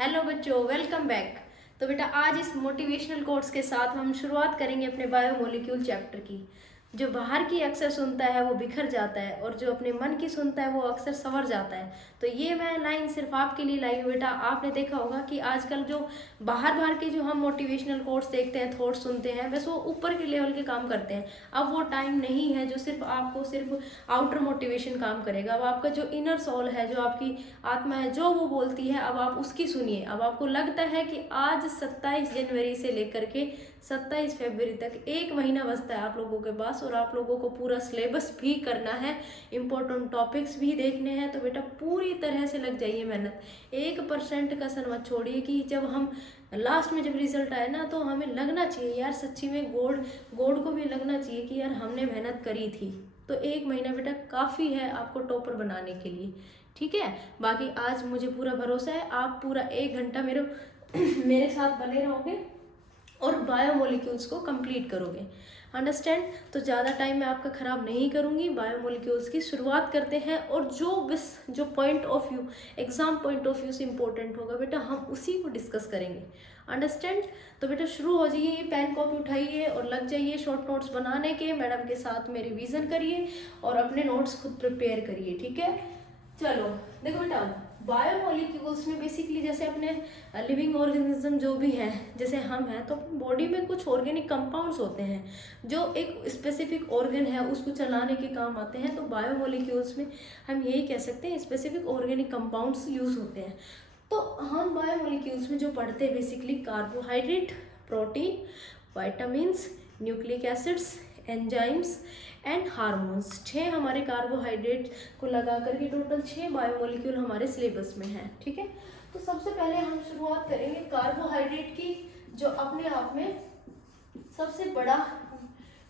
Hello बच्चों, welcome back. तो बेटा आज इस मोटिवेशनल कोर्स के साथ हम शुरुआत करेंगे अपने बायोमोलिक्यूल चैप्टर की। जो बाहर की अक्सर सुनता है वो बिखर जाता है और जो अपने मन की सुनता है वो अक्सर संवर जाता है। तो ये मैं लाइन सिर्फ आपके लिए लाई हूँ बेटा। आपने देखा होगा कि आजकल जो बाहर के जो हम मोटिवेशनल कोर्स देखते हैं, थॉट्स सुनते हैं, बस वो ऊपर के लेवल के काम करते हैं। अब वो टाइम नहीं है जो सिर्फ आपको सिर्फ आउटर मोटिवेशन काम करेगा। अब आपका जो इनर सोल है, जो आपकी आत्मा है, जो वो बोलती है, अब आप उसकी सुनिए। अब आपको लगता है कि आज 27 जनवरी से लेकर के 27 फरवरी तक 1 महीना बचता है आप लोगों के पास और आप लोगों को पूरा सिलेबस भी करना है, इम्पोर्टेंट टॉपिक्स भी देखने हैं। तो बेटा पूरी तरह से लग जाइए मेहनत। 1% कसर मत छोड़िए कि जब हम लास्ट में जब रिजल्ट आए ना तो हमें लगना चाहिए यार, सच्ची में गॉड को भी लगना चाहिए कि यार हमने मेहनत करी थी। तो 1 महीना बेटा काफ़ी है आपको टॉपर बनाने के लिए, ठीक है। बाकी आज मुझे पूरा भरोसा है आप पूरा 1 घंटा मेरे साथ बने रहोगे और बायोमोलिक्यूल्स को कंप्लीट करोगे। अंडरस्टैंड। तो ज़्यादा टाइम मैं आपका ख़राब नहीं करूँगी, बायोमोलिक्यूल्स की शुरुआत करते हैं। और जो point of view, exam point of view से इम्पोर्टेंट होगा बेटा, हम उसी को डिस्कस करेंगे। अंडरस्टैंड। तो बेटा शुरू हो जाइए, ये पेन कॉपी उठाइए और लग जाइए शॉर्ट नोट्स बनाने के। मैडम के साथ में रिवीजन करिए और अपने नोट्स खुद प्रिपेयर करिए, ठीक है। चलो देखो बेटा, बायोमोलिक्यूल्स में बेसिकली जैसे अपने लिविंग ऑर्गेनिज्म जो भी हैं, जैसे हम हैं, तो बॉडी में कुछ ऑर्गेनिक कंपाउंड्स होते हैं जो एक स्पेसिफिक ऑर्गन है उसको चलाने के काम आते हैं। तो बायोमोलिक्यूल्स में हम यही कह सकते हैं स्पेसिफिक ऑर्गेनिक कंपाउंड्स यूज होते हैं। तो हम बायोमोलिक्यूल्स में जो पढ़ते हैं basically carbohydrate, protein, vitamins, nucleic acids, enzymes and hormones. 6 हमारे कार्बोहाइड्रेट को लगा करके टोटल 6 बायोमोलिक्यूल हमारे सिलेबस में है, ठीक है। तो सबसे पहले हम शुरुआत करेंगे कार्बोहाइड्रेट की, जो अपने आप में सबसे बड़ा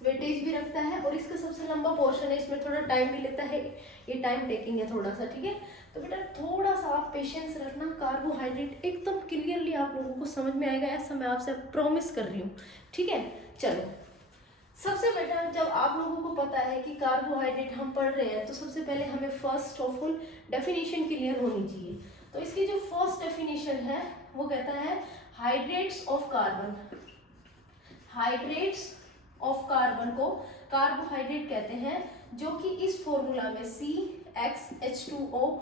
वेटेज भी रखता है और इसका सबसे लंबा पोर्शन है। इसमें थोड़ा टाइम भी लेता है, ये टाइम टेकिंग है थोड़ा सा, ठीक है। तो बेटा थोड़ा सा आप पेशेंस रखना, कार्बोहाइड्रेट एकदम क्लियरली आप लोगों को समझ में आएगा, ऐसा मैं आपसे प्रॉमिस कर रही हूँ, ठीक है। चलो सबसे बेटा, जब आप लोगों को पता है कि कार्बोहाइड्रेट हम पढ़ रहे हैं तो सबसे पहले हमें first of all definition clear होनी चाहिए। तो इसकी जो फर्स्ट डेफिनेशन है वो कहता है hydrates of carbon. Hydrates of carbon को कार्बोहाइड्रेट कहते हैं, जो कि इस फॉर्मूला में CxH2O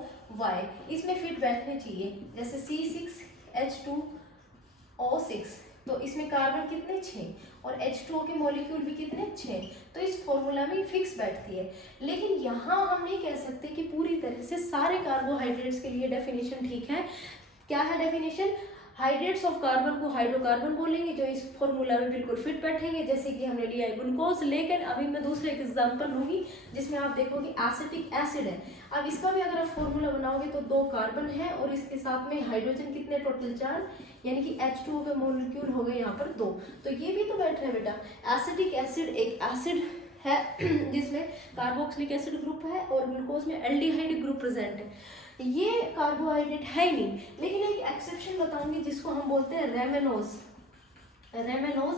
इसमें फिट बैठने चाहिए। जैसे C6H2O6, तो इसमें कार्बन कितने 6 और H2O के मॉलिक्यूल भी कितने 6, तो इस फॉर्मूला में फिक्स बैठती है। लेकिन यहाँ हम नहीं कह सकते कि पूरी तरह से सारे कार्बोहाइड्रेट्स के लिए डेफिनेशन ठीक है। क्या है डेफिनेशन? हाइड्रेट्स ऑफ कार्बन को हाइड्रोकार्बन बोलेंगे, जो इस फॉर्मूला में बिल्कुल फिट बैठेंगे। जैसे कि हमने लिया है ग्लूकोज, लेकिन अभी मैं दूसरे एक एग्जांपल लूंगी जिसमें आप देखोगे एसिटिक एसिड है। अब इसका भी अगर आप फॉर्मूला बनाओगे तो 2 कार्बन है और इसके साथ में हाइड्रोजन कितने टोटल 4, यानी कि H2O के मॉलिक्यूल हो गए यहाँ पर 2। तो ये भी तो बैठ रहे हैं बेटा। एसिटिक एसिड एक एसिड है जिसमें कार्बोक्सिलिक एसिड ग्रुप है और ग्लूकोज में एल्डिहाइड ग्रुप प्रेजेंट है। ये कार्बोहाइड्रेट है ही नहीं, लेकिन एक एक्सेप्शन बताऊंगी जिसको हम बोलते हैं रेमेनोज। रेमेनोज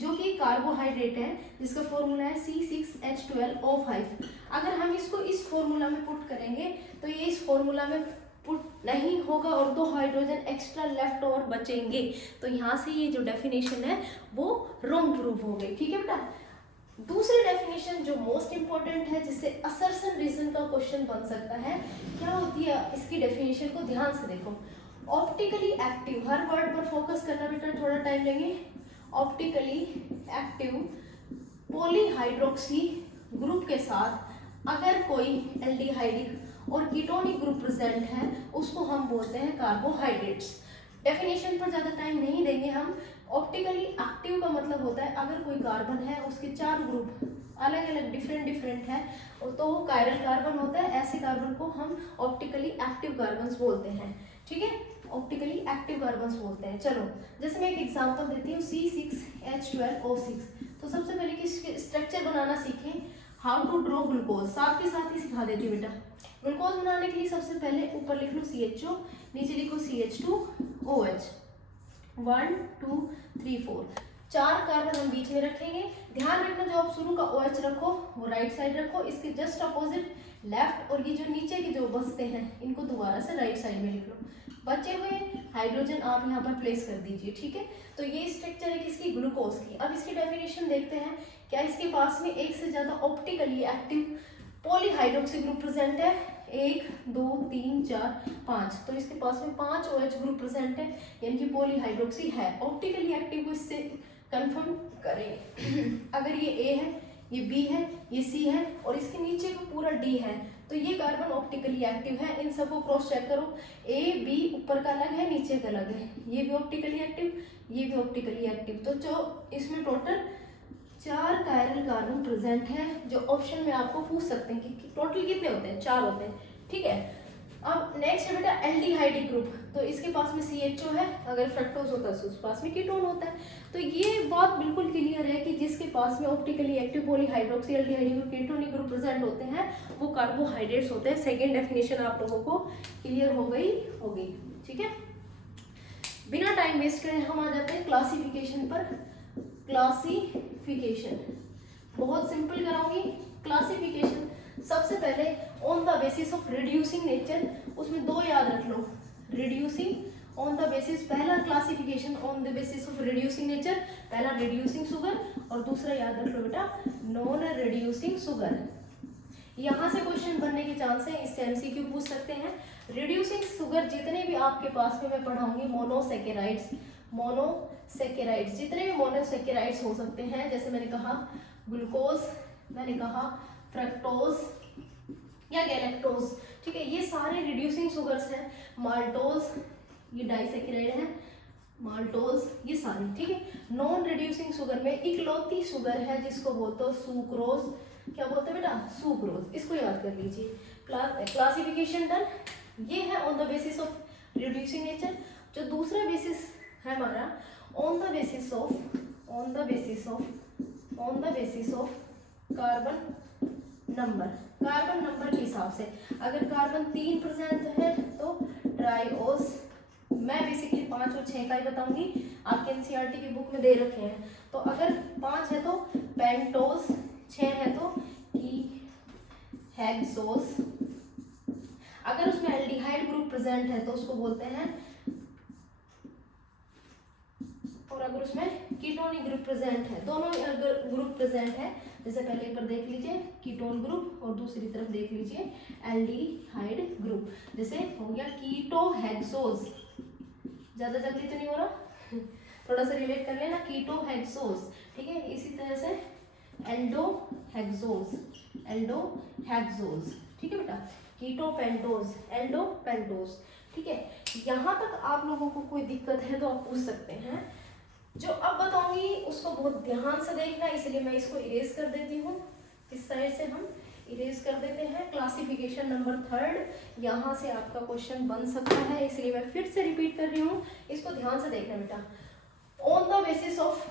जो कि कार्बोहाइड्रेट है जिसका फॉर्मूला है C6H12O5। अगर हम इसको इस फॉर्मूला में पुट करेंगे तो ये इस फॉर्मूला में पुट नहीं होगा और 2 हाइड्रोजन एक्स्ट्रा लेफ्ट ओवर बचेंगे। तो यहाँ से ये जो डेफिनेशन है वो रॉन्ग प्रूव हो गई, ठीक है बेटा। दूसरी डेफिनेशन जो मोस्ट इंपॉर्टेंट है, जिससे असर्शन रीजन का क्वेश्चन बन सकता है, क्या होती है इसकी डेफिनेशन को ध्यान से देखो। ऑप्टिकली एक्टिव, हर वर्ड पर फोकस करना बेटा, थोड़ा टाइम लेंगे। ऑप्टिकली एक्टिव पॉलीहाइड्रोक्सी ग्रुप के साथ अगर कोई एल्डिहाइडिक और कीटोनिक ग्रुप प्रेजेंट है उसको हम बोलते हैं कार्बोहाइड्रेट्स। डेफिनेशन पर ज़्यादा टाइम नहीं देंगे हम। ऑप्टिकली एक्टिव का मतलब होता है अगर कोई कार्बन है उसके 4 ग्रुप अलग अलग डिफरेंट है तो वो कायरल कार्बन होता है। ऐसे कार्बन को हम ऑप्टिकली एक्टिव कार्बन्स बोलते हैं, ठीक है। ऑप्टिकली एक्टिव कार्बन्स बोलते हैं। चलो जैसे मैं एक एग्जांपल देती हूँ, C6H12O6। तो सबसे पहले कि स्ट्रक्चर बनाना सीखें, हाउ टू ड्रॉ ग्लूकोज, साथ के साथ ही सिखा देती हूँ बेटा। ग्लूकोज बनाने के लिए सबसे पहले ऊपर लिख लो CHO, नीचे लिखो CH2OH। 1 2 3 4 4 कार्बन हम बीच में रखेंगे। ध्यान रखना जो आप शुरू का OH रखो वो राइट साइड रखो, इसके जस्ट अपोजिट लेफ्ट, और ये जो नीचे के जो बचते हैं इनको दोबारा से राइट साइड में लिख लो। बचे हुए हाइड्रोजन आप यहाँ पर प्लेस कर दीजिए, ठीक है। तो ये स्ट्रक्चर है किसकी, ग्लूकोज की। अब इसकी डेफिनेशन देखते हैं, क्या इसके पास में एक से ज्यादा optically active polyhydroxy group present है, 1 2 3 4 5, तो इसके पास में 5 OH ग्रुप प्रेजेंट है, यानी कि पॉलीहाइड्रोक्सी है। ऑप्टिकली एक्टिव को इससे कंफर्म करेंगे। अगर ये ए है, ये बी है, ये सी है और इसके नीचे का पूरा डी है, तो ये कार्बन ऑप्टिकली एक्टिव है। इन सबको क्रॉस चेक करो, ए बी ऊपर का अलग है, नीचे का अलग है, ये भी ऑप्टिकली एक्टिव, ये भी ऑप्टिकली एक्टिव। तो जो इसमें टोटल 4 कायरल कार्बन प्रेजेंट है, जो ऑप्शन में आपको पूछ सकते हैं कि टोटल कितने होते हैं, 4 होते हैं, ठीक है। अब नेक्स्ट है बेटा एल्डिहाइड ग्रुप, तो इसके पास में CHO है, अगर फ्रक्टोज होता है तो उसके पास में कीटोन होता है। तो ये बात बिल्कुल क्लियर है कि जिसके पास में ऑप्टिकली एक्टिव पॉलीहाइड्रोक्सी एल्डिहाइड और कीटोनिक ग्रुप प्रेजेंट होते हैं वो कार्बोहाइड्रेट्स होते हैं। सेकेंड डेफिनेशन आप लोगों को क्लियर हो गई होगी, ठीक है। बिना टाइम वेस्ट करे हम आ जाते हैं क्लासिफिकेशन पर। क्लासिफिकेशन बहुत सिंपल कराऊंगी। क्लासिफिकेशन सबसे पहले on the basis of reducing nature, उसमें 2 याद रख लो, रिड्यूसिंग ऑन द बेसिस, पहला classification on the basis of reducing nature, पहला रिड्यूसिंग शुगर और दूसरा याद रख लो बेटा नॉन रिड्यूसिंग शुगर। यहाँ से क्वेश्चन बनने के चांस है, इससे MCQ पूछ सकते हैं। रिड्यूसिंग शुगर जितने भी आपके पास में मैं पढ़ाऊंगी, मोनोसेकेराइड्स, मोनोसेकेराइड्स जितने भी मोनोसेकेराइड्स हो सकते हैं, जैसे मैंने कहा ग्लूकोज, मैंने कहा फ्रक्टोज या गैलेक्टोज, ठीक है, ये सारे रिड्यूसिंग शुगर्स हैं। माल्टोज ये डाइसेकेराइड है, माल्टोज ये सारी, ठीक है। नॉन रिड्यूसिंग शुगर में इकलौती शुगर है जिसको बोलते हो सुक्रोज, क्या बोलते हैं बेटा, सुक्रोज, इसको याद कर लीजिए। क्लासिफिकेशन डन, ये है on the basis of reducing nature. जो दूसरा बेसिस है हमारा on the basis of carbon number, carbon number के हिसाब से। अगर कार्बन 3% है तो ट्राइओस, मैं बेसिकली 5 और 6 का ही बताऊंगी, आपके NCERT की बुक में दे रखे हैं। तो अगर 5 है तो पेंटोस, 6 है तो हेक्सोस। अगर उसमें एल्डिहाइड ग्रुप प्रेजेंट है तो उसको बोलते हैं, और अगर उसमें कीटोनिक ग्रुप प्रेजेंट है, दोनों अगर ग्रुप प्रेजेंट है, जैसे पहले पर देख लीजिए कीटोन ग्रुप और दूसरी तरफ देख लीजिए एल्डिहाइड ग्रुप, जैसे हो गया कीटोहेक्सोज, ज्यादा जल्दी तो नहीं हो रहा, थोड़ा सा रिलेट कर लेना, कीटोहेक्सोज, ठीक है। इसी तरह से एल्डोहेक्सोज, ठीक है बेटा, कीटोपेंटोज, एल्डोपेंटोज, ठीक है। यहाँ तक आप लोगों को कोई दिक्कत है तो आप पूछ सकते हैं। जो अब बताऊंगी उसको बहुत ध्यान से देखना, इसलिए मैं इसको इरेज कर देती हूँ, इस साइड से हम इरेज कर देते हैं। क्लासिफिकेशन नंबर 3, यहाँ से आपका क्वेश्चन बन सकता है, इसलिए मैं फिर से रिपीट कर रही हूँ, इसको ध्यान से देखना बेटा। On the basis of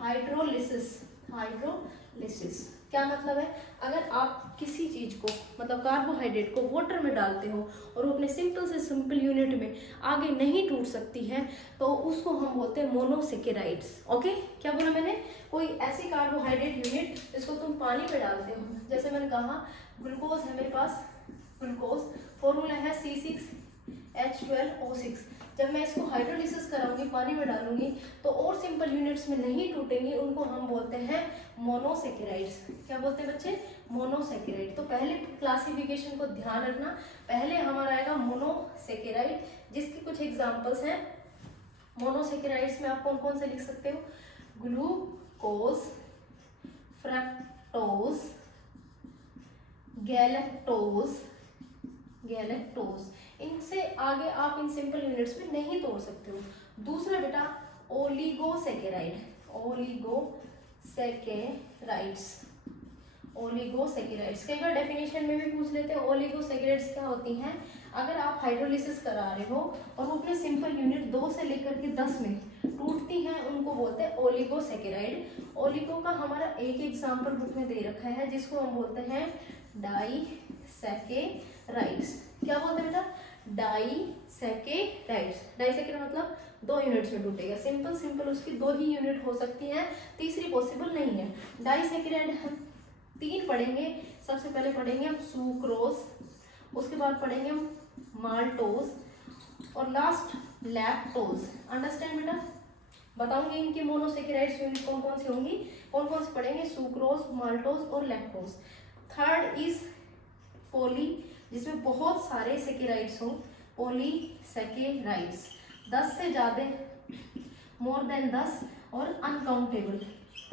hydrolysis, hydrolysis क्या मतलब है, अगर आप किसी चीज को मतलब कार्बोहाइड्रेट को वाटर में डालते हो और वो अपने सिंपल से सिंपल यूनिट में आगे नहीं टूट सकती है तो उसको हम बोलते हैं मोनोसेकेराइड्स। ओके, क्या बोला मैंने, कोई ऐसी कार्बोहाइड्रेट यूनिट जिसको तुम पानी में डालते हो, जैसे मैंने कहा ग्लूकोज है मेरे पास, ग्लूकोज फॉर्मूला है C6H12O6, जब मैं इसको हाइड्रोलिसिस कराऊंगी, पानी में डालूंगी तो और सिंपल यूनिट्स में नहीं टूटेंगी, उनको हम बोलते हैं मोनोसेकेराइड्स। क्या बोलते हैं बच्चे, मोनोसेकेराइड। तो पहले क्लासिफिकेशन को ध्यान रखना, पहले हमारा आएगा मोनोसेकेराइड, जिसकी कुछ एग्जांपल्स हैं। मोनोसेकेराइड्स में आप कौन कौन से लिख सकते हो, ग्लूकोज, फ्रक्टोज, गैलेक्टोज, इनसे आगे आप इन सिंपल यूनिट्स में नहीं तोड़ सकते हो। दूसरा बेटा ओलिगोसेकेराइड, ओलिगोसेकेराइड्स कई बार डेफिनेशन में भी पूछ लेते हैं। ओलिगोसेकेराइड्स क्या होती हैं, अगर आप हाइड्रोलिसिस करा रहे हो और वो अपने सिंपल यूनिट 2 से लेकर के 10 में टूटती हैं, उनको बोलते हैं ओलिगोसेकेराइड। ओलिगो का हमारा एक एग्जाम्पल बुक में दे रखा है जिसको हम बोलते हैं डाइसेकेराइड्स। क्या बोलते हैं बेटा, डाइसेकेराइड्स। डाइसेकेराइड मतलब 2 यूनिट्स में टूटेगा, सिंपल उसकी 2 ही यूनिट हो सकती हैं, तीसरी पॉसिबल नहीं है। डाइसेकेराइड हम 3 पढ़ेंगे, सबसे पहले पढ़ेंगे हम सुक्रोज, उसके बाद पढ़ेंगे हम माल्टोज और लैक्टोज। अंडरस्टैंड बेटा? बताऊंगी इनकी मोनोसेकेराइड्स यूनिट कौन कौन सी होंगी, कौन कौन से पढ़ेंगे, सुक्रोज, माल्टोज और लैक्टोज। थर्ड इज पॉली, जिसमें बहुत सारे सेकेराइड्स हों, पॉलीसेकेराइड्स, 10 से ज़्यादा, मोर देन 10 और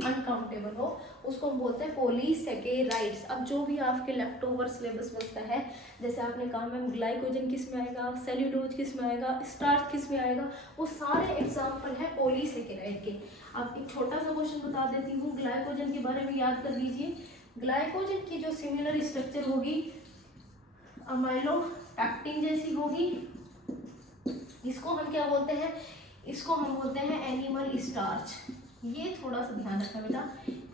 अनकाउंटेबल हो, उसको हम बोलते हैं पॉलीसेकेराइड्स। अब जो भी आपके लेफ्टओवर सिलेबस बचता है, जैसे आपने कहा मैम ग्लाइकोजन किस में आएगा, सेल्यूलोज किस में आएगा, स्टार्च किस में आएगा, वो सारे एग्जाम्पल है पॉलीसेकेराइड के। अब एक छोटा सा क्वेश्चन बता देती हूँ, ग्लाइकोजन के बारे में याद कर लीजिए। ग्लाइकोजन की जो सिमिलर स्ट्रक्चर होगी अमाइलोपेक्टिन जैसी होगी। इसको हम क्या बोलते हैं, इसको हम बोलते हैं एनिमल स्टार्च। ये थोड़ा सा ध्यान रखना बेटा,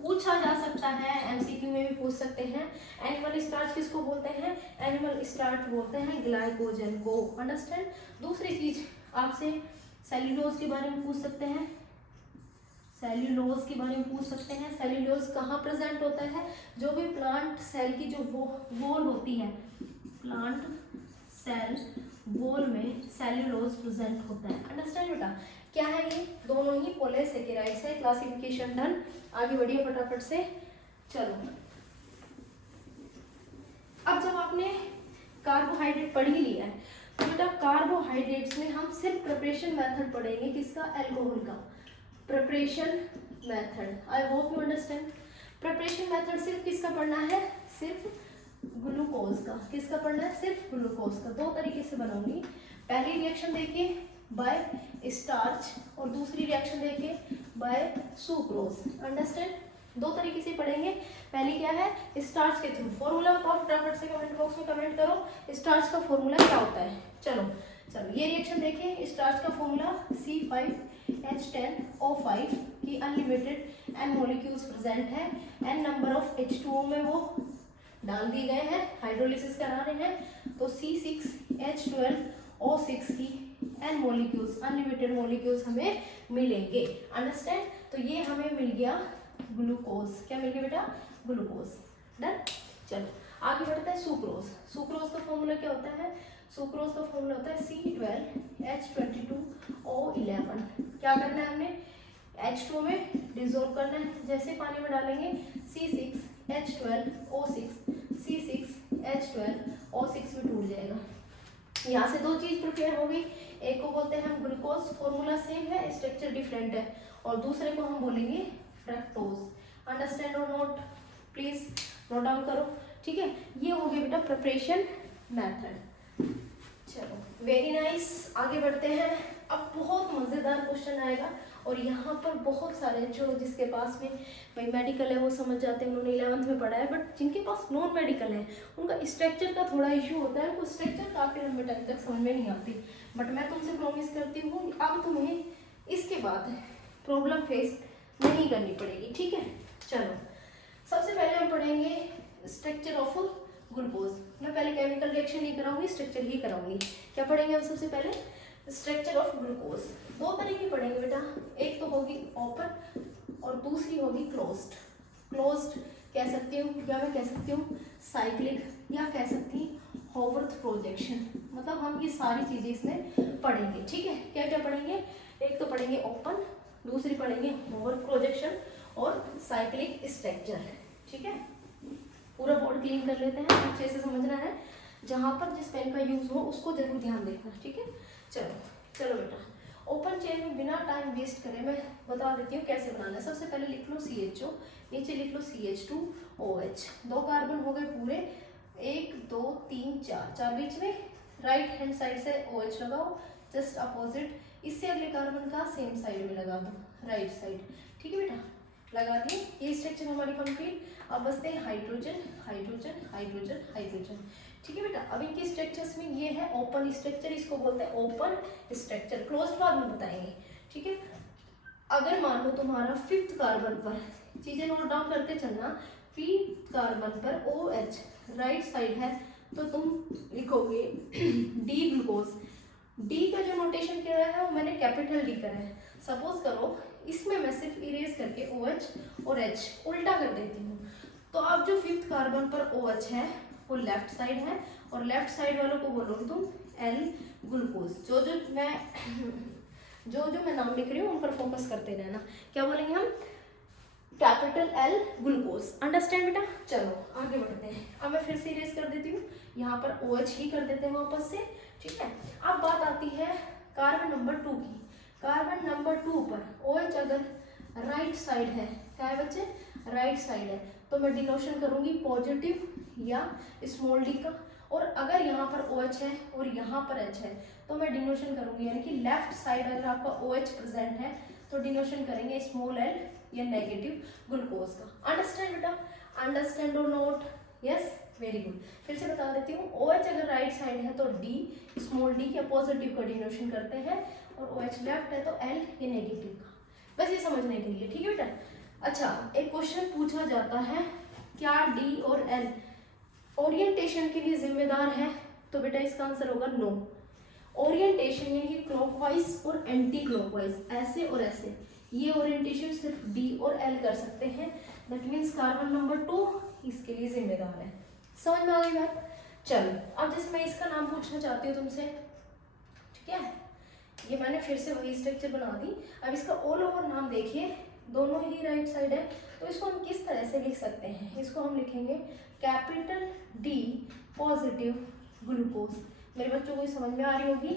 पूछा जा सकता है, एमसीक्यू में भी पूछ सकते हैं। एनिमल स्टार्च किसको बोलते हैं, एनिमल स्टार्च बोलते हैं ग्लाइकोजन को। अंडरस्टैंड? दूसरी चीज आपसे सेल्यूलोज के बारे में पूछ सकते हैं, सेल्यूलोज के बारे में पूछ सकते हैं। सेल्यूलोज कहाँ प्रेजेंट होता है, जो भी प्लांट सेल की जो वॉल होती है, प्लांट सेल वॉल में सेल्यूलोज प्रेजेंट होता है। अंडरस्टैंड बेटा? क्या है ये, दोनों ही पॉलीसेकेराइड्स है। क्लासिफिकेशन डन, आगे बढ़िए फटाफट से। चलो, अब जब आपने कार्बोहाइड्रेट पढ़ ही लिया है, तो बेटा कार्बोहाइड्रेट्स में हम सिर्फ प्रिपरेशन मेथड पढ़ेंगे, किसका, अल्कोहल का preparation method. I hope you understand. Preparation method सिर्फ किसका पढ़ना है, सिर्फ ग्लूकोज का। किसका पढ़ना है, सिर्फ ग्लूकोज का। दो तरीके से बनाऊंगी, पहली रिएक्शन देखिए बाय स्टार्च और दूसरी रिएक्शन देखिए बाय सुक्रोज। अंडरस्टैंड? दो तरीके से पढ़ेंगे। पहली क्या है, स्टार्च के थ्रू। फॉर्मूला बताओ फटाफट से, कमेंट बॉक्स में कमेंट करो स्टार्च का फॉर्मूला क्या होता है। चलो चलो ये रिएक्शन देखिए, स्टार्च का फॉर्मूला C5H10O5 की अनलिमिटेड n मॉलिक्यूल्स प्रेजेंट है, n नंबर ऑफ H2O में वो डाल दिए गए हैं, हाइड्रोलिसिस करा रहे हैं, तो C6H12O6 की n मॉलिक्यूल्स, अनलिमिटेड मॉलिक्यूल्स हमें मिलेंगे। अंडरस्टैंड? तो ये हमें मिल गया ग्लूकोज। क्या मिल गया बेटा, ग्लूकोज। डन। चलो आगे बढ़ते हैं, सुक्रोज। सुक्रोज का फॉर्मूला क्या होता है, सुक्रोज का फॉर्मूला होता है C12H22O11। क्या करना है हमने, H2O में डिसॉल्व करना है, जैसे पानी में डालेंगे C6H12O6, C6H12O6 में टूट जाएगा। यहाँ से दो चीज प्रिपेयर हो गई, एक को बोलते हैं हम ग्लूकोज, फॉर्मूला सेम है, स्ट्रक्चर डिफरेंट है, और दूसरे को हम बोलेंगे फ्रक्टोज। अंडरस्टैंड और नोट, प्लीज नोट डाउन करो। ठीक है, ये हो गया बेटा प्रिपरेशन मेथड। चलो वेरी नाइस, आगे बढ़ते हैं। अब बहुत मजेदार क्वेश्चन आएगा, और यहाँ पर बहुत सारे जो जिसके पास में भाई मेडिकल है वो समझ जाते हैं, उन्होंने 11th में पढ़ा है, बट जिनके पास नॉन मेडिकल है उनका स्ट्रक्चर का थोड़ा इशू होता है, उनको स्ट्रक्चर काफ़ी लंबे टाइम तक समझ में नहीं आती। बट मैं तुमसे प्रॉमिस करती हूँ अब तुम्हें इसके बाद प्रॉब्लम फेस नहीं करनी पड़ेगी। ठीक है, चलो सबसे पहले हम पढ़ेंगे स्ट्रक्चर ऑफ ग्लूकोज। मैं पहले केमिकल रिएक्शन नहीं कराऊंगी, स्ट्रक्चर ही कराऊंगी। क्या पढ़ेंगे हम सबसे पहले, स्ट्रक्चर ऑफ ग्लूकोज। दो तरह की पढ़ेंगे बेटा, एक तो होगी ओपन और दूसरी होगी क्लोज्ड। क्लोज्ड कह सकती हूँ, क्या मैं कह सकती हूँ साइक्लिक, या कह सकती हूँ होवर्थ प्रोजेक्शन। मतलब हम ये सारी चीजें इसमें पढ़ेंगे। ठीक है, क्या क्या पढ़ेंगे, एक तो पढ़ेंगे ओपन, दूसरी पढ़ेंगे होवर्थ प्रोजेक्शन और साइक्लिक स्ट्रक्चर। ठीक है, पूरा बोर्ड क्लीन कर लेते हैं, अच्छे से समझना है, जहाँ पर जिस पेन का यूज हो उसको जरूर ध्यान देखना। ठीक है, चलो चलो बेटा, ओपन चेन में बिना टाइम वेस्ट करे मैं बता देती हूँ कैसे बनाना है। सबसे पहले लिख लो CHO, नीचे लिख लो CH2OH, दो कार्बन हो गए पूरे, 1 2 3 4, चार बीच में, राइट हैंड साइड से OH लगाओ, जस्ट अपोजिट, इससे अगले कार्बन का सेम साइड में लगा दो, राइट साइड। ठीक है बेटा, लगा दिए, ये स्ट्रक्चर हमारी कंप्लीट। अब बसते हैं हाइड्रोजन हाइड्रोजन हाइड्रोजन हाइड्रोजन। ठीक है बेटा, अब इनके स्ट्रक्चर्स में ये है ओपन स्ट्रक्चर, इसको बोलते हैं ओपन स्ट्रक्चर, क्लोज्ड बाद में बताएंगे। ठीक है, अगर मान लो तुम्हारा 5th कार्बन पर, चीजें नोट डाउन करते चलना, 5th कार्बन पर OH राइट साइड है, तो तुम लिखोगे डी ग्लूकोज। डी का जो नोटेशन किया है वो मैंने कैपिटल डी करा है। सपोज करो इसमें मैं सिर्फ इरेज करके OH और H उल्टा कर देती हूँ, तो अब जो 5th कार्बन पर OH है वो लेफ्ट साइड है, और लेफ्ट साइड वालों को बोलोगे तुम L ग्लूकोज। जो मैं नाम लिख रही हूँ उन पर फोकस करते रहना। क्या बोलेंगे हम? Capital L glucose. अंडरस्टैंड बेटा? चलो आगे बढ़ते हैं। अब मैं फिर से इरेज कर देती हूँ, यहाँ पर OH ही कर देते हैं वापस से, ठीक है। अब बात आती है कार्बन नंबर 2 की। कार्बन नंबर 2 पर OH अगर राइट साइड है, क्या है बच्चे? राइट साइड है, तो मैं डिनोशन करूंगी पॉजिटिव या स्मॉल डी का। और अगर यहाँ पर OH है और यहाँ पर H है तो मैं डिनोशन करूंगी, यानी कि लेफ्ट साइड अगर आपका OH प्रेजेंट है तो डिनोशन करेंगे स्मॉल l या नेगेटिव ग्लूकोज का। अंडरस्टैंड बेटा? अंडरस्टैंड और नोट? Yes, very good. फिर से बता देती हूँ, OH अगर राइट साइड है तो D स्मॉल d या पॉजिटिव का डिनोशन करते हैं, और OH लेफ्ट है तो L या नेगेटिव का। बस ये समझने के लिए, ठीक है बेटा। अच्छा, एक क्वेश्चन पूछा जाता है, क्या D और L ओरिएंटेशन के लिए जिम्मेदार है? तो बेटा इसका आंसर होगा नो। ओरिएंटेशन यानी कि क्लॉकवाइज और एंटी क्लॉकवाइज, ऐसे और ऐसे, ये ओरिएंटेशन सिर्फ D और L कर सकते हैं। दैट मीन्स कार्बन नंबर 2 इसके लिए जिम्मेदार है। समझ में आ गई बात? चलो, अब जैसे मैं इसका नाम पूछना चाहती हूँ तुमसे, ठीक है। ये मैंने फिर से वही स्ट्रक्चर बना दी। अब इसका ऑल ओवर नाम देखिए, दोनों ही राइट साइड है, तो इसको हम किस तरह से लिख सकते हैं? इसको हम लिखेंगे कैपिटल D पॉजिटिव ग्लूकोज। मेरे बच्चों को समझ में आ रही होगी?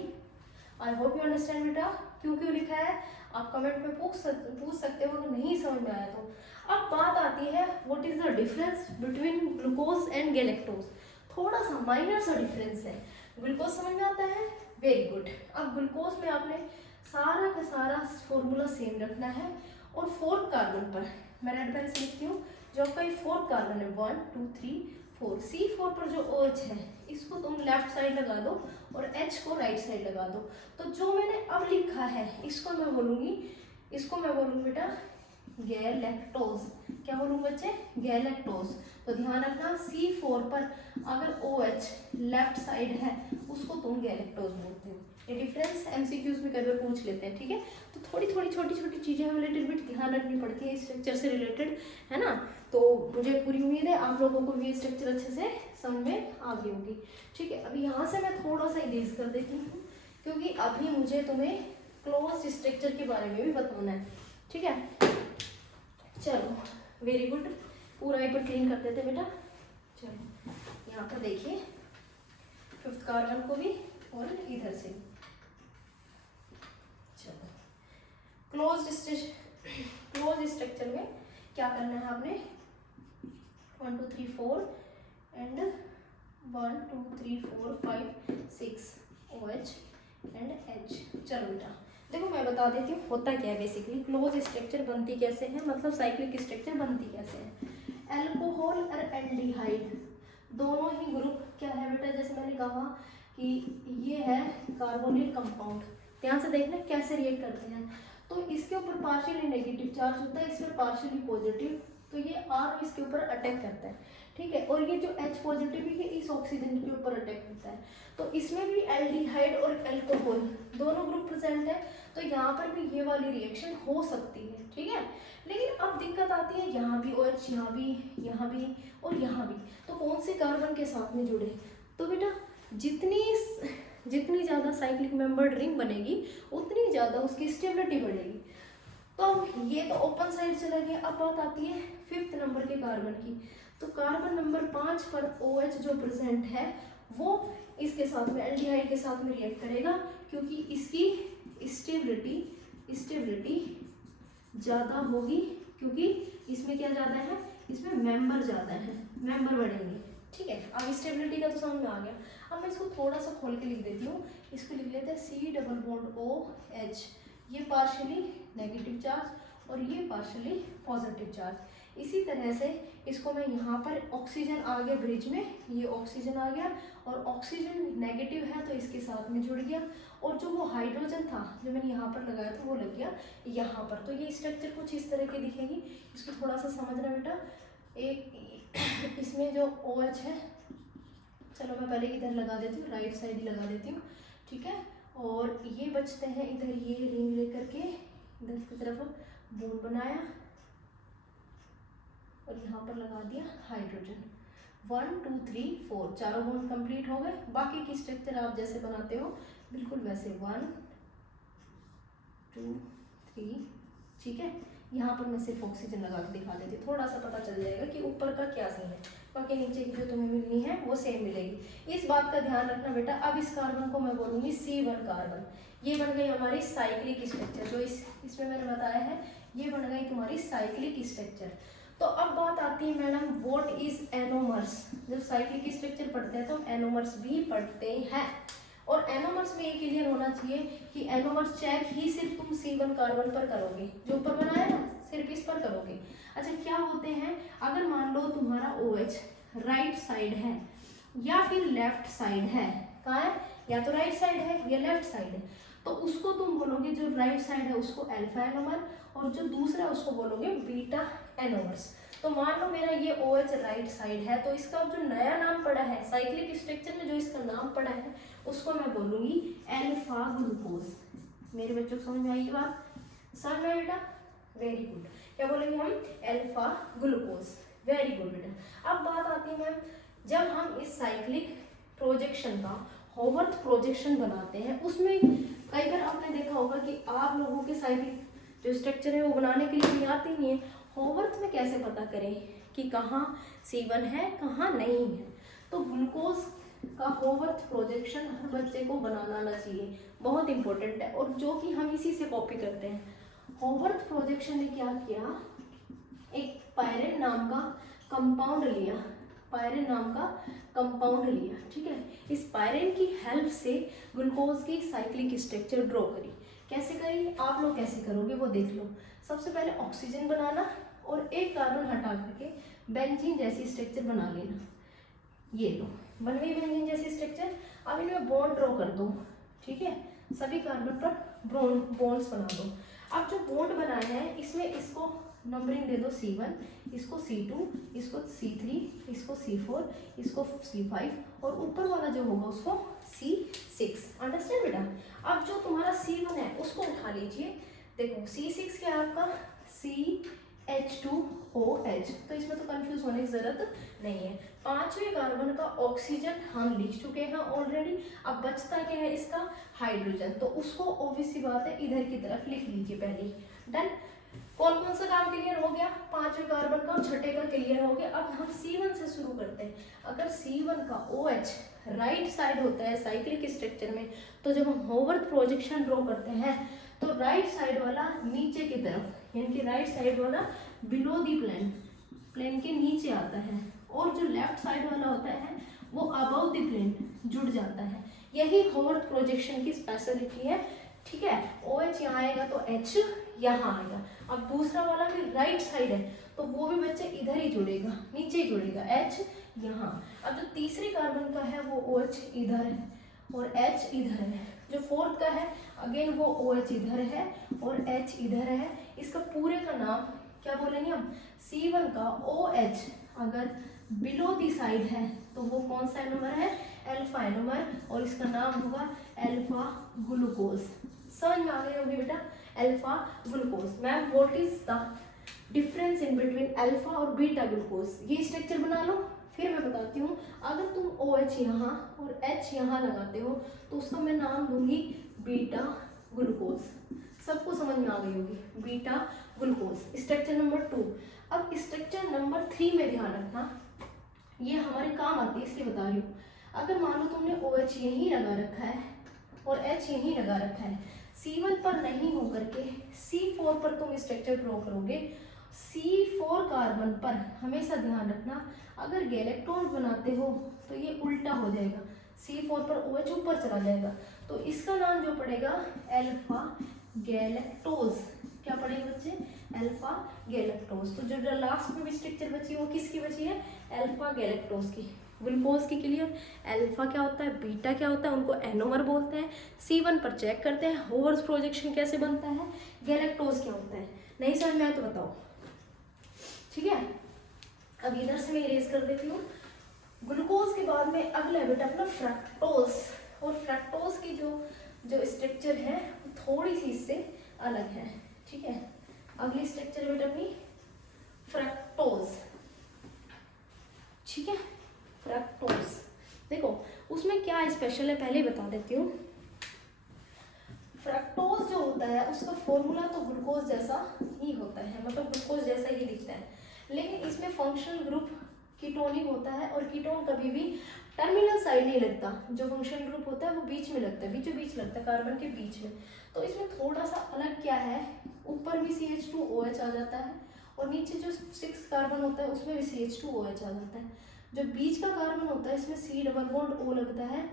आई होप यू अंडरस्टैंड बेटा। क्यों क्यों लिखा है आप कमेंट में पूछ सकते हो अगर नहीं समझ में आया तो। अब बात आती है what is the difference between glucose and galactose. थोड़ा सा माइनर सा डिफरेंस है। ग्लूकोज समझ में आता है? Very good. अब ग्लूकोज में आपने सारा का सारा फॉर्मूला सेम रखना है, और 4 कार्बन पर मैं रेड पेन से लिखती हूँ, जो आपका ये 4 कार्बन है 1 2 3 4, C4 पर जो OH है इसको तुम लेफ्ट साइड लगा दो और H को राइट साइड लगा दो। तो जो मैंने अब लिखा है इसको मैं बोलूँगी बेटा गैलेक्टोज। क्या बोलूँगा बच्चे? गैलेक्टोज। तो ध्यान रखना, C4 पर अगर OH लेफ्ट साइड है उसको तुम गैलेक्टोज बोलते हो। ये डिफरेंस MCQs में कई बार पूछ लेते हैं, ठीक है। तो थोड़ी छोटी चीज़ें हमें लिटिल बिट ध्यान रखनी पड़ती है स्ट्रक्चर से रिलेटेड, है ना। तो मुझे पूरी उम्मीद है आप लोगों को भी स्ट्रक्चर अच्छे से समझ में आ गई होगी, ठीक है। अभी यहाँ से मैं थोड़ा सा इरेज कर देती हूँ, क्योंकि अभी मुझे तुम्हें क्लोज स्ट्रक्चर के बारे में भी बताना है, ठीक है। चलो वेरी गुड, पूरा एक बार क्लीन कर देते बेटा। चलो यहाँ पर देखिए 5th कार्बन को भी और इधर से। चलो क्लोज स्ट्रक्चर में क्या करना है आपने? 1 2 3 4 एंड 1 2 3 4 5 6 OH एंड H। चलो बेटा देखो मैं बता देती हूँ होता क्या है। बेसिकली क्लोज स्ट्रक्चर बनती कैसे है, मतलब साइक्लिक स्ट्रक्चर बनती कैसे है। अल्कोहल और एल्डिहाइड दोनों ही ग्रुप क्या है बेटा, जैसे मैंने कहा कि ये है कार्बोनिल कंपाउंड। ध्यान से देखना कैसे रिएक्ट करते हैं। तो इसके ऊपर पार्शियली नेगेटिव चार्ज होता है, इस पर पार्शियली पॉजिटिव, तो ये R इसके ऊपर अटैक करता है, ठीक है। और ये जो H पॉजिटिव है इस ऑक्सीजन के ऊपर अटैक करता है। तो इसमें भी एल्डिहाइड और अल्कोहल दोनों ग्रुप प्रेजेंट है, तो यहाँ पर भी ये वाली रिएक्शन हो सकती है, ठीक है। लेकिन अब दिक्कत आती है यहाँ भी OH, यहाँ भी और यहाँ भी, तो कौन से कार्बन के साथ में जुड़े? तो बेटा जितनी ज़्यादा साइक्लिक मेंबर्ड रिंग बनेगी उतनी ज़्यादा उसकी स्टेबिलिटी बढ़ेगी। तो अब ये तो ओपन साइड चला गया। अब बात आती है 5th नंबर के कार्बन की। तो कार्बन नंबर 5 पर OH जो प्रेजेंट है वो इसके साथ में एल्डिहाइड के साथ में रिएक्ट करेगा, क्योंकि इसकी स्टेबिलिटी ज़्यादा होगी, क्योंकि इसमें क्या ज़्यादा है, इसमें मेंबर ज़्यादा है, मेंबर बढ़ेंगे, ठीक है। अब स्टेबिलिटी का तो समझ में आ गया। अब मैं इसको थोड़ा सा खोल के लिख देती हूँ। इसको लिख लेते हैं C डबल बॉन्ड OH, ये पार्शियली नेगेटिव चार्ज और ये पार्शियली पॉजिटिव चार्ज। इसी तरह से इसको मैं यहाँ पर ऑक्सीजन आ गया ब्रिज में, ये ऑक्सीजन आ गया और ऑक्सीजन नेगेटिव है तो इसके साथ में जुड़ गया, और जो वो हाइड्रोजन था जो मैंने यहाँ पर लगाया था वो लग गया यहाँ पर। तो ये स्ट्रक्चर कुछ इस तरह की दिखेगी। इसको थोड़ा सा समझना बेटा। एक इसमें जो OH है, चलो मैं पहले इधर लगा देती हूँ, राइट साइड लगा देती हूँ, ठीक है। और ये बचते हैं इधर, ये रिंग लेकर के इधर की तरफ बॉन्ड बनाया और यहाँ पर लगा दिया हाइड्रोजन। 1 2 3 4 चारों बॉन्ड कंप्लीट हो गए। बाकी की स्ट्रक्चर आप जैसे बनाते हो बिल्कुल वैसे 1 2 3, ठीक है। यहाँ पर मैं सिर्फ ऑक्सीजन लगा के दिखा देती हूँ, थोड़ा सा पता चल जाएगा कि ऊपर का क्या सीन है, बाकी नीचे की जो तुम्हें मिलनी है वो सेम मिलेगी। इस बात का ध्यान रखना बेटा। अब इस कार्बन को मैं बोलूँगी C1 कार्बन। ये बन गई हमारी साइक्लिक स्ट्रक्चर, जो इसमें मैंने बताया है, ये बन गई तुम्हारी साइक्लिक स्ट्रक्चर। तो अब बात आती है मैडम व्हाट इज एनोमर्स। जब साइक्लिक स्ट्रक्चर पढ़ते हैं तो हम एनोमर्स भी पढ़ते हैं, और एनोमर्स में ये क्लियर होना चाहिए कि एनोमर्स चेक ही सिर्फ तुम C1 कार्बन पर करोगे, जो ऊपर बनाया ना सिर्फ इस पर करोगे। अच्छा क्या होते हैं, अगर मान लो तुम्हारा OH राइट साइड है या फिर लेफ्ट साइड है, कहाँ है, या तो राइट साइड है या लेफ्ट साइड है, तो उसको तुम बोलोगे, जो राइट साइड है उसको अल्फा एनोमर, और जो दूसरा है उसको बोलोगे बीटा एनोमर्स। तो मान लो मेरा ये OH राइट साइड है, तो इसका जो नया नाम पड़ा है साइक्लिक स्ट्रक्चर में, जो इसका नाम पड़ा है उसको मैं बोलूंगी अल्फा ग्लूकोज। मेरे बच्चों को समझ में आई बात? समझ में बेटा? Very good. क्या बोलेंगे हम? Alpha glucose. वेरी गुड बेटा। अब बात आती है मैम, जब हम इस साइक्लिक प्रोजेक्शन का होवर्थ प्रोजेक्शन बनाते हैं, उसमें कई बार आपने देखा होगा कि आप लोगों के साइक्लिक जो स्ट्रक्चर है वो बनाने के लिए आती नहीं है। होवर्थ में कैसे पता करें कि कहाँ C1 है कहाँ नहीं है? तो ग्लूकोज का होवर्थ प्रोजेक्शन हर बच्चे को बनाना आना चाहिए, बहुत इंपॉर्टेंट है, और जो कि हम इसी से कॉपी करते हैं। होवर्थ प्रोजेक्शन ने क्या किया, एक पायरेन नाम का कंपाउंड लिया, पायरेन नाम का कंपाउंड लिया, ठीक है। इस पायरेन की हेल्प से ग्लूकोज की साइक्लिक स्ट्रक्चर ड्रॉ करी। कैसे करी, आप लोग कैसे करोगे वो देख लो। सबसे पहले ऑक्सीजन बनाना और एक कार्बन हटा करके बेंजीन जैसी स्ट्रक्चर बना लेना। ये लो, बन गई बेंजीन जैसी स्ट्रक्चर। अब इनमें बॉन्ड ड्रॉ कर दो, ठीक है, सभी कार्बन पर बॉन्ड्स बना दो। अब जो बॉन्ड बनाया है इसमें इसको नंबरिंग दे दो C1, इसको C2, इसको C3, इसको C4, इसको C5, और ऊपर वाला जो होगा उसको C6। अंडरस्टैंड बेटा? अब जो तुम्हारा C1 है उसको उठा लीजिए। देखो C6 क्या है आपका, CH2OH, तो इसमें तो कंफ्यूज होने की जरूरत नहीं है। पांचवें कार्बन का ऑक्सीजन हम लिख चुके हैं ऑलरेडी। अब बचता क्या है इसका, हाइड्रोजन, तो उसको ऑब्वियस बात है इधर की तरफ लिख लीजिए पहले। डन। कौन कौन सा काम क्लियर हो गया, पांचवें कार्बन का और छठे का क्लियर हो गया। अब हम C1 से शुरू करते हैं। अगर C1 का OH राइट साइड होता है साइक्लिक स्ट्रक्चर में, तो जब हम होवर्थ प्रोजेक्शन ड्रॉ करते हैं तो राइट साइड वाला नीचे की तरफ, यानी कि राइट साइड वाला बिलो दी प्लेन के नीचे आता है, और जो लेफ्ट साइड वाला होता है वो अबव द प्लेन जुड़ जाता है। यही होवर्थ प्रोजेक्शन की स्पेशलिटी है, ठीक है। OH यहाँ आएगा तो H यहाँ आएगा। अब दूसरा वाला भी राइट साइड है तो वो भी बच्चे इधर ही जुड़ेगा, नीचे ही जुड़ेगा, H यहाँ। अब जो तीसरी कार्बन का है वो OH इधर है और H इधर है। जो फोर्थ का है अगेन वो OH इधर है और H इधर है। इसका पूरे का नाम क्या बोलेंगे हम, C1 का OH अगर बिलो दी साइड है तो वो कौन सा एनोमर है, अल्फा एनोमर, और इसका नाम होगा अल्फा ग्लूकोज। समझ में आ गई होगी बेटा, alpha glucose. Ma'am what is the difference in between alpha और बीटा ग्लूकोज, ये स्ट्रक्चर बना लो, फिर मैं बताती हूँ। अगर तुम OH यहाँ और H यहाँ लगाते हो तो उसका मैं नाम दूंगी बीटा ग्लूकोज। सबको समझ में आ गई होगी, बीटा ग्लूकोज। Structure number 2। अब स्ट्रक्चर नंबर 3 में ध्यान रखना, ये हमारे काम आती है इसलिए बता रही हूँ। अगर मान लो तुमने OH यहीं लगा रखा है और H यहीं लगा रखा है, C1 पर नहीं होकर के C4 पर तुम स्ट्रक्चर ड्रॉ करोगे। C4 कार्बन पर हमेशा ध्यान रखना, अगर गैलेक्टोज बनाते हो तो ये उल्टा हो जाएगा, C4 पर OH ऊपर चला जाएगा, तो इसका नाम जो पड़ेगा अल्फा गैलेक्टोज। क्या पड़ेगा बच्चे, अल्फा गैलेक्टोज। तो जो लास्ट में भी स्ट्रक्चर बची वो किसकी बची है, अल्फा गैलेक्टोज की। ग्लूकोज की क्लियर। अल्फा क्या होता है, बीटा क्या होता है, उनको एनोमर बोलते हैं। C1 पर चेक करते हैं होवर्थ प्रोजेक्शन कैसे बनता है। गैलेक्टोज क्या होता है, नहीं समझ में आया तो बताओ, ठीक है। अब इधर से मैं इरेज कर देती हूँ। ग्लूकोज के बाद में अगला है बेटा अपना फ्रक्टोज, और फ्रक्टोज की जो स्ट्रक्चर है थोड़ी सी इससे अलग है, ठीक है। अगली स्ट्रक्चर बेटा अपनी फ्रक्टोज, ठीक है। फ्रक्टोज देखो उसमें क्या स्पेशल है पहले ही बता देती हूँ। फ्रक्टोज जो होता है उसका फॉर्मूला तो ग्लूकोज जैसा ही होता है, मतलब ग्लूकोज जैसा ही दिखता है, लेकिन इसमें फंक्शनल ग्रुप कीटोनिक होता है और कीटोन कभी भी टर्मिनल साइड नहीं लगता, जो फंक्शनल ग्रुप होता है वो बीच में लगता है, बीचों बीच लगता है कार्बन के बीच में। तो इसमें थोड़ा सा अलग क्या है, ऊपर भी CH2OH आ जाता है और नीचे जो 6 कार्बन होता है उसमें भी CH2OH आ जाता है। जो बीच का कार्बन होता है इसमें C डबल बॉन्ड O लगता है,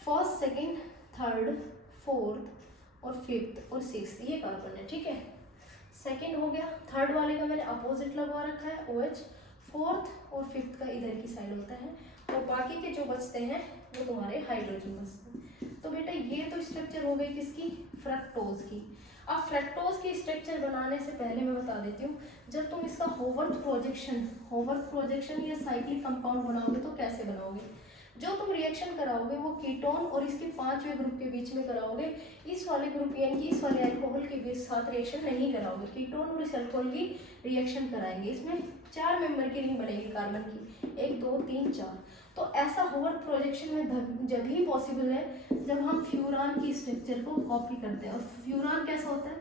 फर्स्ट सेकेंड थर्ड फोर्थ और फिफ्थ और सिक्स ये कार्बन है, ठीक है। सेकेंड हो गया, थर्ड वाले का मैंने अपोजिट लगवा रखा है OH, फोर्थ और फिफ्थ का इधर की साइड होता है और बाकी के जो बचते हैं वो तुम्हारे हाइड्रोजन बचते हैं। तो बेटा ये तो स्ट्रक्चर हो गई किसकी, फ्रक्टोज की। अब फ्रक्टोज की स्ट्रक्चर बनाने से पहले मैं बता देती हूँ, जब तुम इसका होवर्थ प्रोजेक्शन या साइक्लिक कंपाउंड बनाओगे तो कैसे बनाओगे। जो तुम रिएक्शन कराओगे वो कीटोन और इसके 5वें ग्रुप के बीच में कराओगे, इस वाले ग्रुप यानी कि इस वाले अल्कोहल के बीच साथ रिएक्शन नहीं कराओगे, कीटोन और इस अल्कोहल की रिएक्शन कराएंगे। इसमें 4 मेंबर की रिंग बनेगी कार्बन की, 1 2 3 4। तो ऐसा होवर्थ प्रोजेक्शन में जब ही पॉसिबल है जब हम फ्यूरान की स्ट्रक्चर को कॉपी करते हैं। और फ्यूरान कैसा होता है,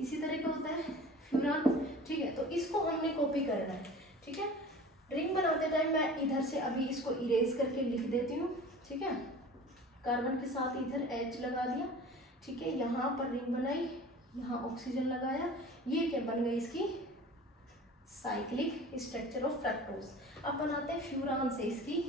इसी तरह का होता है फ्यूरान, ठीक है। तो इसको हमने कॉपी करना है, ठीक है। रिंग बनाते टाइम मैं इधर से अभी इसको इरेज करके लिख देती हूँ, ठीक है। कार्बन के साथ इधर H लगा दिया, ठीक है। यहाँ पर रिंग बनाई, यहाँ ऑक्सीजन लगाया, ये क्या बन गई इसकी साइक्लिक स्ट्रक्चर ऑफ फ्रक्टोज। अब बनाते हैं फ्यूरान से इसकी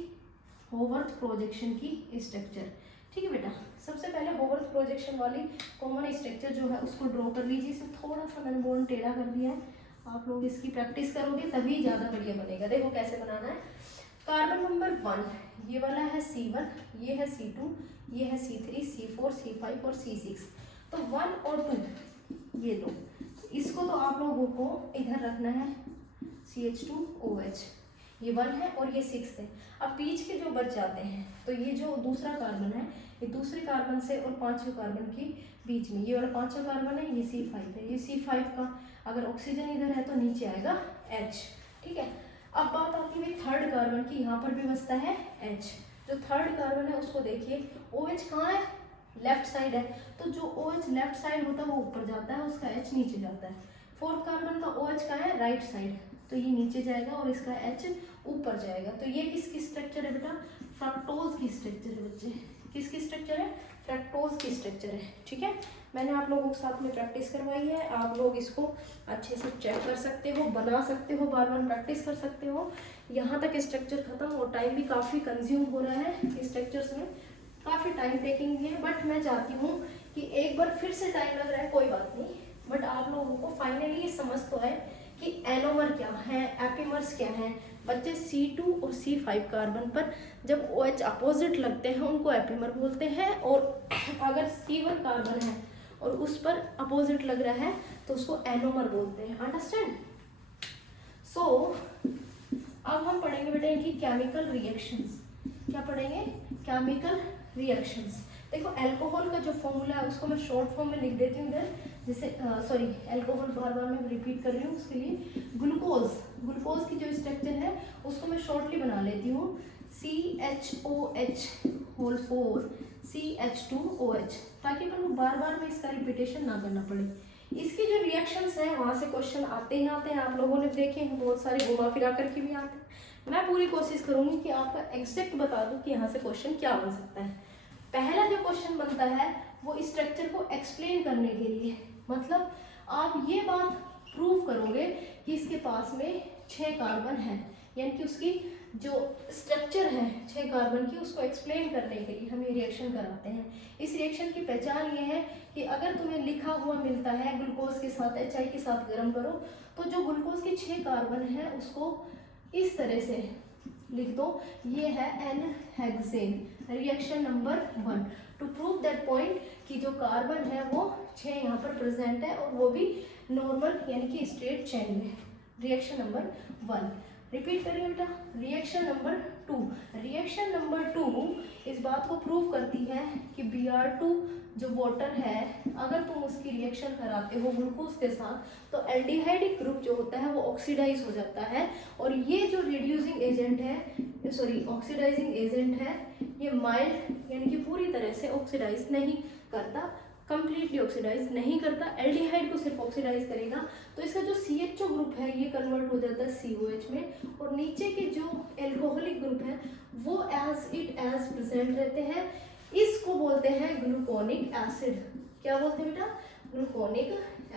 होवर्थ प्रोजेक्शन की स्ट्रक्चर, ठीक है बेटा। सबसे पहले होवर्थ प्रोजेक्शन वाली कॉमन स्ट्रक्चर जो है उसको ड्रॉ कर लीजिए। इसमें थोड़ा सा मैंने बोर्ड टेढ़ा कर दिया है, आप लोग इसकी प्रैक्टिस करोगे तभी ज़्यादा बढ़िया बनेगा। देखो कैसे बनाना है। कार्बन नंबर 1 ये वाला है C1, ये है C2, ये है C3, C4, C5 और C6। तो 1 और 2 ये लो, इसको तो आप लोगों को इधर रखना है CH2OH, ये 1 है और ये 6 है। अब बीच के जो बच जाते हैं तो ये जो दूसरा कार्बन है ये दूसरे कार्बन से और 5वें कार्बन के बीच में, ये वाला 5वां कार्बन है, ये C5 है, ये C5 का अगर ऑक्सीजन इधर है तो नीचे आएगा H, ठीक है। अब बात आती है थर्ड कार्बन की, यहाँ पर भी बचता है H। जो थर्ड कार्बन है उसको देखिए OH कहाँ है, लेफ्ट साइड है, तो जो OH लेफ्ट साइड होता है वो ऊपर जाता है, उसका H नीचे जाता है। फोर्थ कार्बन का OH कहाँ है, राइट साइड, तो ये नीचे जाएगा और इसका H ऊपर जाएगा। तो ये किसकी स्ट्रक्चर है बेटा, फ्रक्टोज की स्ट्रक्चर है बच्चे। किसकी स्ट्रक्चर है, फ्रक्टोज की स्ट्रक्चर है, ठीक है। मैंने आप लोगों के साथ में प्रैक्टिस करवाई है, आप लोग इसको अच्छे से चेक कर सकते हो, बना सकते हो, बार बार प्रैक्टिस कर सकते हो। यहाँ तक स्ट्रक्चर खत्म और टाइम भी काफ़ी कंज्यूम हो रहा है, स्ट्रक्चर्स में काफ़ी टाइम टेकिंग भी है, बट मैं चाहती हूँ कि एक बार फिर से टाइम लग रहा है कोई बात नहीं, बट आप लोगों को फाइनली ये समझ तो है कि एनोमर क्या है, एपिमर्स क्या है। बच्चे C2 और C5 कार्बन पर जब OH अपोजिट लगते हैं उनको एपिमर बोलते हैं, और अगर C1 कार्बन है और उस पर अपोजिट लग रहा है तो उसको एनोमर बोलते हैं। अंडरस्टैंड। सो अब हम पढ़ेंगे बेटा इनकी केमिकल रिएक्शंस। क्या पढ़ेंगे, केमिकल रिएक्शंस। देखो अल्कोहल का जो फॉर्मूला है उसको मैं शॉर्ट फॉर्म में लिख देती हूँ इधर, जैसे अल्कोहल बार बार मैं रिपीट कर रही हूँ उसके लिए। ग्लूकोज की जो स्ट्रक्चर है उसको मैं शॉर्टली बना लेती हूँ CHOH होल 4 CH2OH, ताकि अपन को बार बार में इसका रिपीटेशन ना करना पड़े। इसकी जो रिएक्शंस हैं वहाँ से क्वेश्चन आते ही आते हैं, आप लोगों ने देखे हैं, बहुत सारे घुमा फिरा करके भी आते हैं। मैं पूरी कोशिश करूँगी कि आपका एग्जैक्ट बता दूँ कि यहाँ से क्वेश्चन क्या बन सकता है। पहला जो क्वेश्चन बनता है वो स्ट्रक्चर को एक्सप्लेन करने के लिए, मतलब आप ये बात प्रूव करोगे कि इसके पास में 6 कार्बन है, यानी कि उसकी जो स्ट्रक्चर है 6 कार्बन की उसको एक्सप्लेन करने के लिए हम ये रिएक्शन कराते हैं। इस रिएक्शन की पहचान ये है कि अगर तुम्हें लिखा हुआ मिलता है ग्लूकोज के साथ HI के साथ गर्म करो, तो जो ग्लूकोज के 6 कार्बन है उसको इस तरह से लिख दो, ये है N hexane, reaction number 1, to prove that point कि जो कार्बन है वो 6 यहाँ पर प्रेजेंट है और वो भी नॉर्मल यानी कि स्ट्रेट चेन में। रिएक्शन नंबर 1 रिपीट करिए बेटा। रिएक्शन नंबर 2, रिएक्शन नंबर 2 इस बात को प्रूव करती है कि Br2 जो वाटर है अगर तुम उसकी रिएक्शन कराते हो ग्लूकोज के साथ तो एल्डिहाइडिक ग्रुप जो होता है वो ऑक्सीडाइज हो जाता है, और ये जो रिड्यूसिंग एजेंट है ऑक्सीडाइजिंग एजेंट है ये माइल्ड यानी कि पूरी तरह से ऑक्सीडाइज नहीं करता, कंप्लीटली ऑक्सीडाइज नहीं करता, एल्डिहाइड को सिर्फ ऑक्सीडाइज करेगा। तो इसका जो CHO ग्रुप है ये कन्वर्ट हो जाता है COH में, और नीचे के जो एल्कोहलिक ग्रुप है वो एज इट एज प्रेजेंट रहते हैं। इसको बोलते हैं ग्लूकोनिक एसिड। क्या बोलते हैं बेटा? Gluconic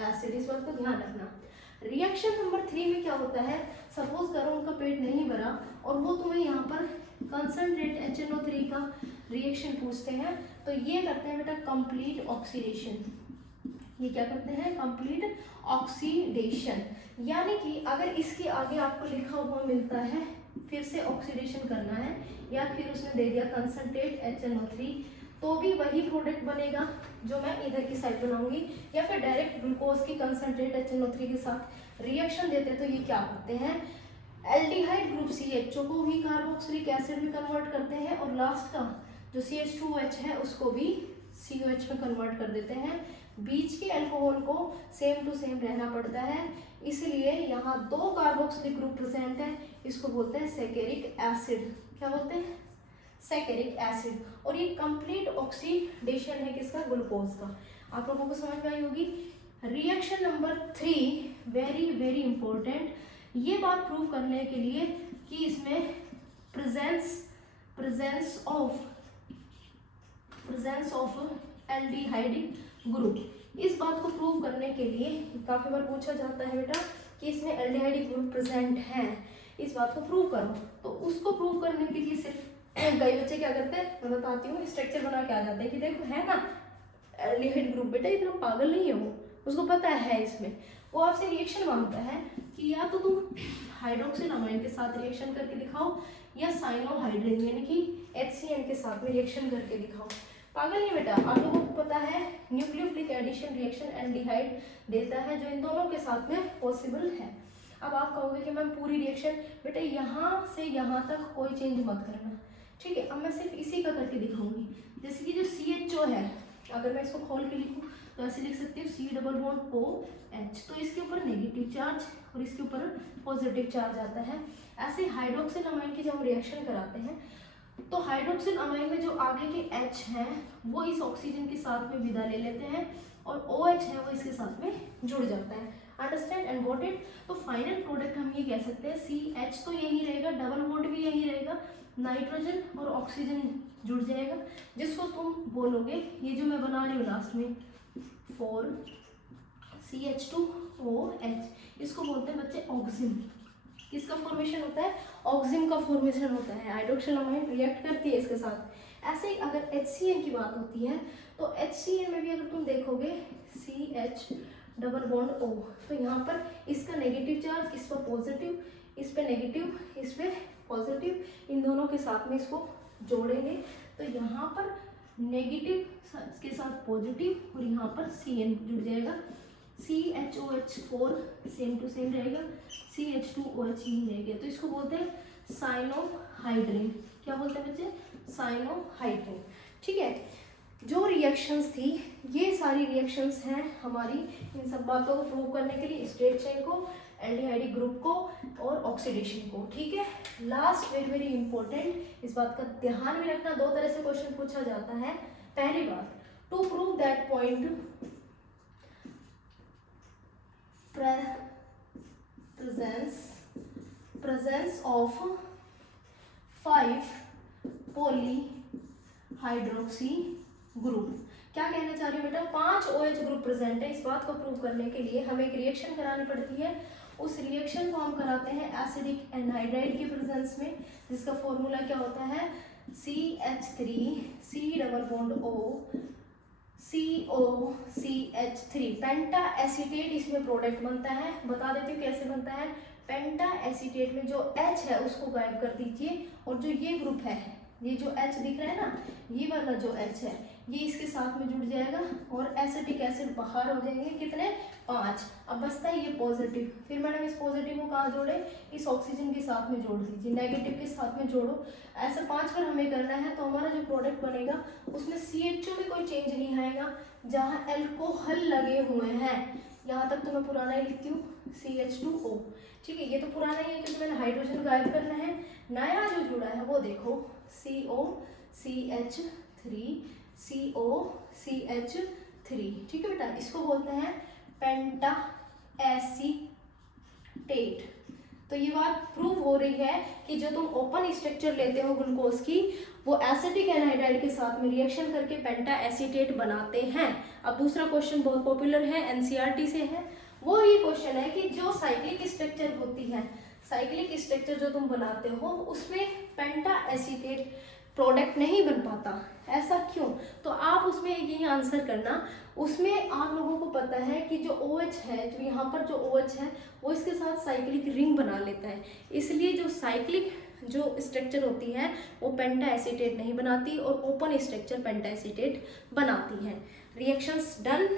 acid. इस बात को ध्यान रखना। रिएक्शन नंबर 3 में क्या होता है, सपोज करो उनका पेट नहीं भरा और वो तुम्हें यहाँ पर कंसंट्रेट HNO3 का रिएक्शन पूछते हैं, तो ये करते हैं बेटा कंप्लीट ऑक्सीडेशन। ये क्या करते हैं? Complete oxidation. यानी कि अगर इसके आगे आपको लिखा हुआ मिलता है फिर से ऑक्सीडेशन करना है, या फिर उसने दे दिया कंसंट्रेट HNO3, तो भी वही प्रोडक्ट बनेगा जो मैं इधर की साइड बनाऊंगी, या फिर डायरेक्ट ग्लूकोज की कंसंट्रेट HNO3 के साथ रिएक्शन देते हैं। तो ये क्या करते हैं? एल्डिहाइड ग्रुप CHO को भी कार्बोक्सिलिक एसिड में कन्वर्ट करते हैं, और लास्ट का जो CH2OH है उसको भी COH में कन्वर्ट कर देते हैं। बीच के अल्कोहल को सेम टू सेम रहना पड़ता है, इसलिए यहाँ 2 कार्बोक्सिलिक ग्रुप प्रेजेंट है। इसको बोलते हैं सैकेरिक एसिड। क्या बोलते हैं? सैकेरिक एसिड। और ये कंप्लीट ऑक्सीडेशन है किसका? ग्लूकोज का। आप लोगों को समझ में आई होगी। Reaction number 3 very very important, ये बात प्रूव करने के लिए कि इसमें प्रेजेंस ऑफ एल्डिहाइड ग्रुप, इस बात को प्रूव करने के लिए काफी बार पूछा जाता है बेटा कि इसमें एल्डिहाइड ग्रुप प्रेजेंट है, इस बात को प्रूव करो। तो उसको प्रूव करने के लिए सिर्फ कई बच्चे क्या करते हैं, मैं बताती हूँ, स्ट्रक्चर बना के आ जाते हैं कि देखो है ना एल्डिहाइड ग्रुप। बेटा इतना पागल नहीं है वो, उसको पता है इसमें। वो आपसे रिएक्शन मांगता है कि या तो तुम हाइड्रोक्सिल अमाइन के साथ रिएक्शन करके दिखाओ, या साइनोहाइड्रिन यानी कि HCN के साथ में रिएक्शन करके दिखाओ। पागल नहीं बेटा, आप लोगों को पता है न्यूक्लियोफिलिक एडिशन रिएक्शन एल्डिहाइड देता है जो इन दोनों के साथ में पॉसिबल है। अब आप कहोगे कि मैम पूरी रिएक्शन, बेटा यहाँ से यहाँ तक कोई चेंज मत करना, ठीक है। अब मैं सिर्फ इसी का करके दिखाऊंगी। जैसे कि जो CHO है, अगर मैं इसको खोल के लिखूँ तो ऐसे लिख सकती हूँ C+OH, तो इसके ऊपर नेगेटिव चार्ज और इसके ऊपर पॉजिटिव चार्ज आता है। ऐसे हाइड्रोक्सिल अमाइन की जब हम रिएक्शन कराते हैं तो हाइड्रोक्सिल अमाइन में जो आगे के H हैं वो इस ऑक्सीजन के साथ में विदा ले लेते हैं, और OH है वो इसके साथ में जुड़ जाता है। Understand and got it? तो फाइनल प्रोडक्ट हम ये कह सकते हैं CH तो यही रहेगा, डबल बॉन्ड भी यही रहेगा, नाइट्रोजन और ऑक्सीजन जुड़ जाएगा, जिसको तुम बोलोगे, ये जो मैं बना रही हूँ लास्ट में 4CH2OH, इसको बोलते हैं बच्चे ऑक्सिम। किसका फॉर्मेशन होता है? ऑक्सिम का फॉर्मेशन होता है। हाइड्रोक्सिल अमाइन रिएक्ट करती है इसके साथ। ऐसे ही अगर HCN की बात होती है तो HCN में भी अगर तुम देखोगे CH डबल बॉन्ड O, तो यहाँ पर इसका नेगेटिव चार्ज, इस पर पॉजिटिव, इस पे नेगेटिव, इस पे पॉजिटिव, इन दोनों के साथ में इसको जोड़ेंगे तो यहाँ पर नेगेटिव के साथ पॉजिटिव और यहाँ पर CN जुड़ जाएगा। CHOH4 सेम टू सेम रहेगा, CH2OH ही रहेगा, तो इसको बोलते हैं साइनोहाइड्रिन। क्या बोलते हैं बच्चे? साइनोहाइड्रिन। ठीक है, जो रिएक्शंस थी ये सारी रिएक्शंस हैं हमारी इन सब बातों को प्रूव करने के लिए, स्ट्रेट चेन को, एल्डिहाइड ग्रुप को और ऑक्सीडेशन को। ठीक है, लास्ट वेरी वेरी इंपॉर्टेंट, इस बात का ध्यान में रखना, 2 तरह से क्वेश्चन पूछा जाता है। पहली बात, to prove that point presence of 5 polyhydroxy group. क्या कहना चाह रही हूँ बेटा? 5 OH ग्रुप प्रेजेंट है। इस बात को प्रूव करने के लिए हमें एक रिएक्शन करानी पड़ती है। उस रिएक्शन को हम कराते हैं एसिडिक एनहाइड्राइड के प्रेजेंस में, जिसका फॉर्मूला क्या होता है? CH3 C+O COCH3 पेंटा एसीटेट इसमें प्रोडक्ट बनता है। बता देती हूँ कैसे बनता है। पेंटा एसीटेट में जो H है उसको गायब कर दीजिए, और जो ये ग्रुप है, ये जो H दिख रहा है ना, ये वाला जो H है ये इसके साथ में जुड़ जाएगा और एसिटिक एसिड बाहर हो जाएंगे। कितने? 5। अब बचता है ये पॉजिटिव। फिर मैडम इस पॉजिटिव को कहाँ जोड़े? इस ऑक्सीजन के साथ में जोड़ दीजिए, नेगेटिव के साथ में जोड़ो। ऐसे 5 बार हमें करना है, तो हमारा जो प्रोडक्ट बनेगा उसमें CHO में कोई चेंज नहीं आएगा। जहाँ एल्कोहल लगे हुए हैं, यहाँ तक तो मैं पुराना ही लिखती हूँ CH2O। ठीक है, ये तो पुराना ही है क्योंकि मैंने हाइड्रोजन गायब करना है। नया जो जुड़ा है वो देखो COCH3 3। ठीक है बेटा, इसको बोलते हैं पेंटा एसीटेट। तो ये बात प्रूव हो रही है कि जो तुम ओपन स्ट्रक्चर लेते हो ग्लूकोज की, वो एसिटिक एनहाइड्राइड के साथ में रिएक्शन करके पेंटा एसीटेट बनाते हैं। अब दूसरा क्वेश्चन बहुत पॉपुलर है, एनसीईआरटी से है, वो ये क्वेश्चन है कि जो साइक्लिक स्ट्रक्चर होती है, साइक्लिक स्ट्रक्चर जो तुम बनाते हो उसमें पेंटा एसीटेट प्रोडक्ट नहीं बन पाता, ऐसा क्यों? तो आप उसमें एक यही आंसर करना, उसमें आप लोगों को पता है कि जो OH है, जो यहाँ पर जो OH है वो इसके साथ साइक्लिक रिंग बना लेता है, इसलिए जो साइक्लिक जो स्ट्रक्चर होती है वो पेंटा एसीटेट नहीं बनाती और ओपन स्ट्रक्चर पेंटा एसीटेट बनाती है। Reactions done,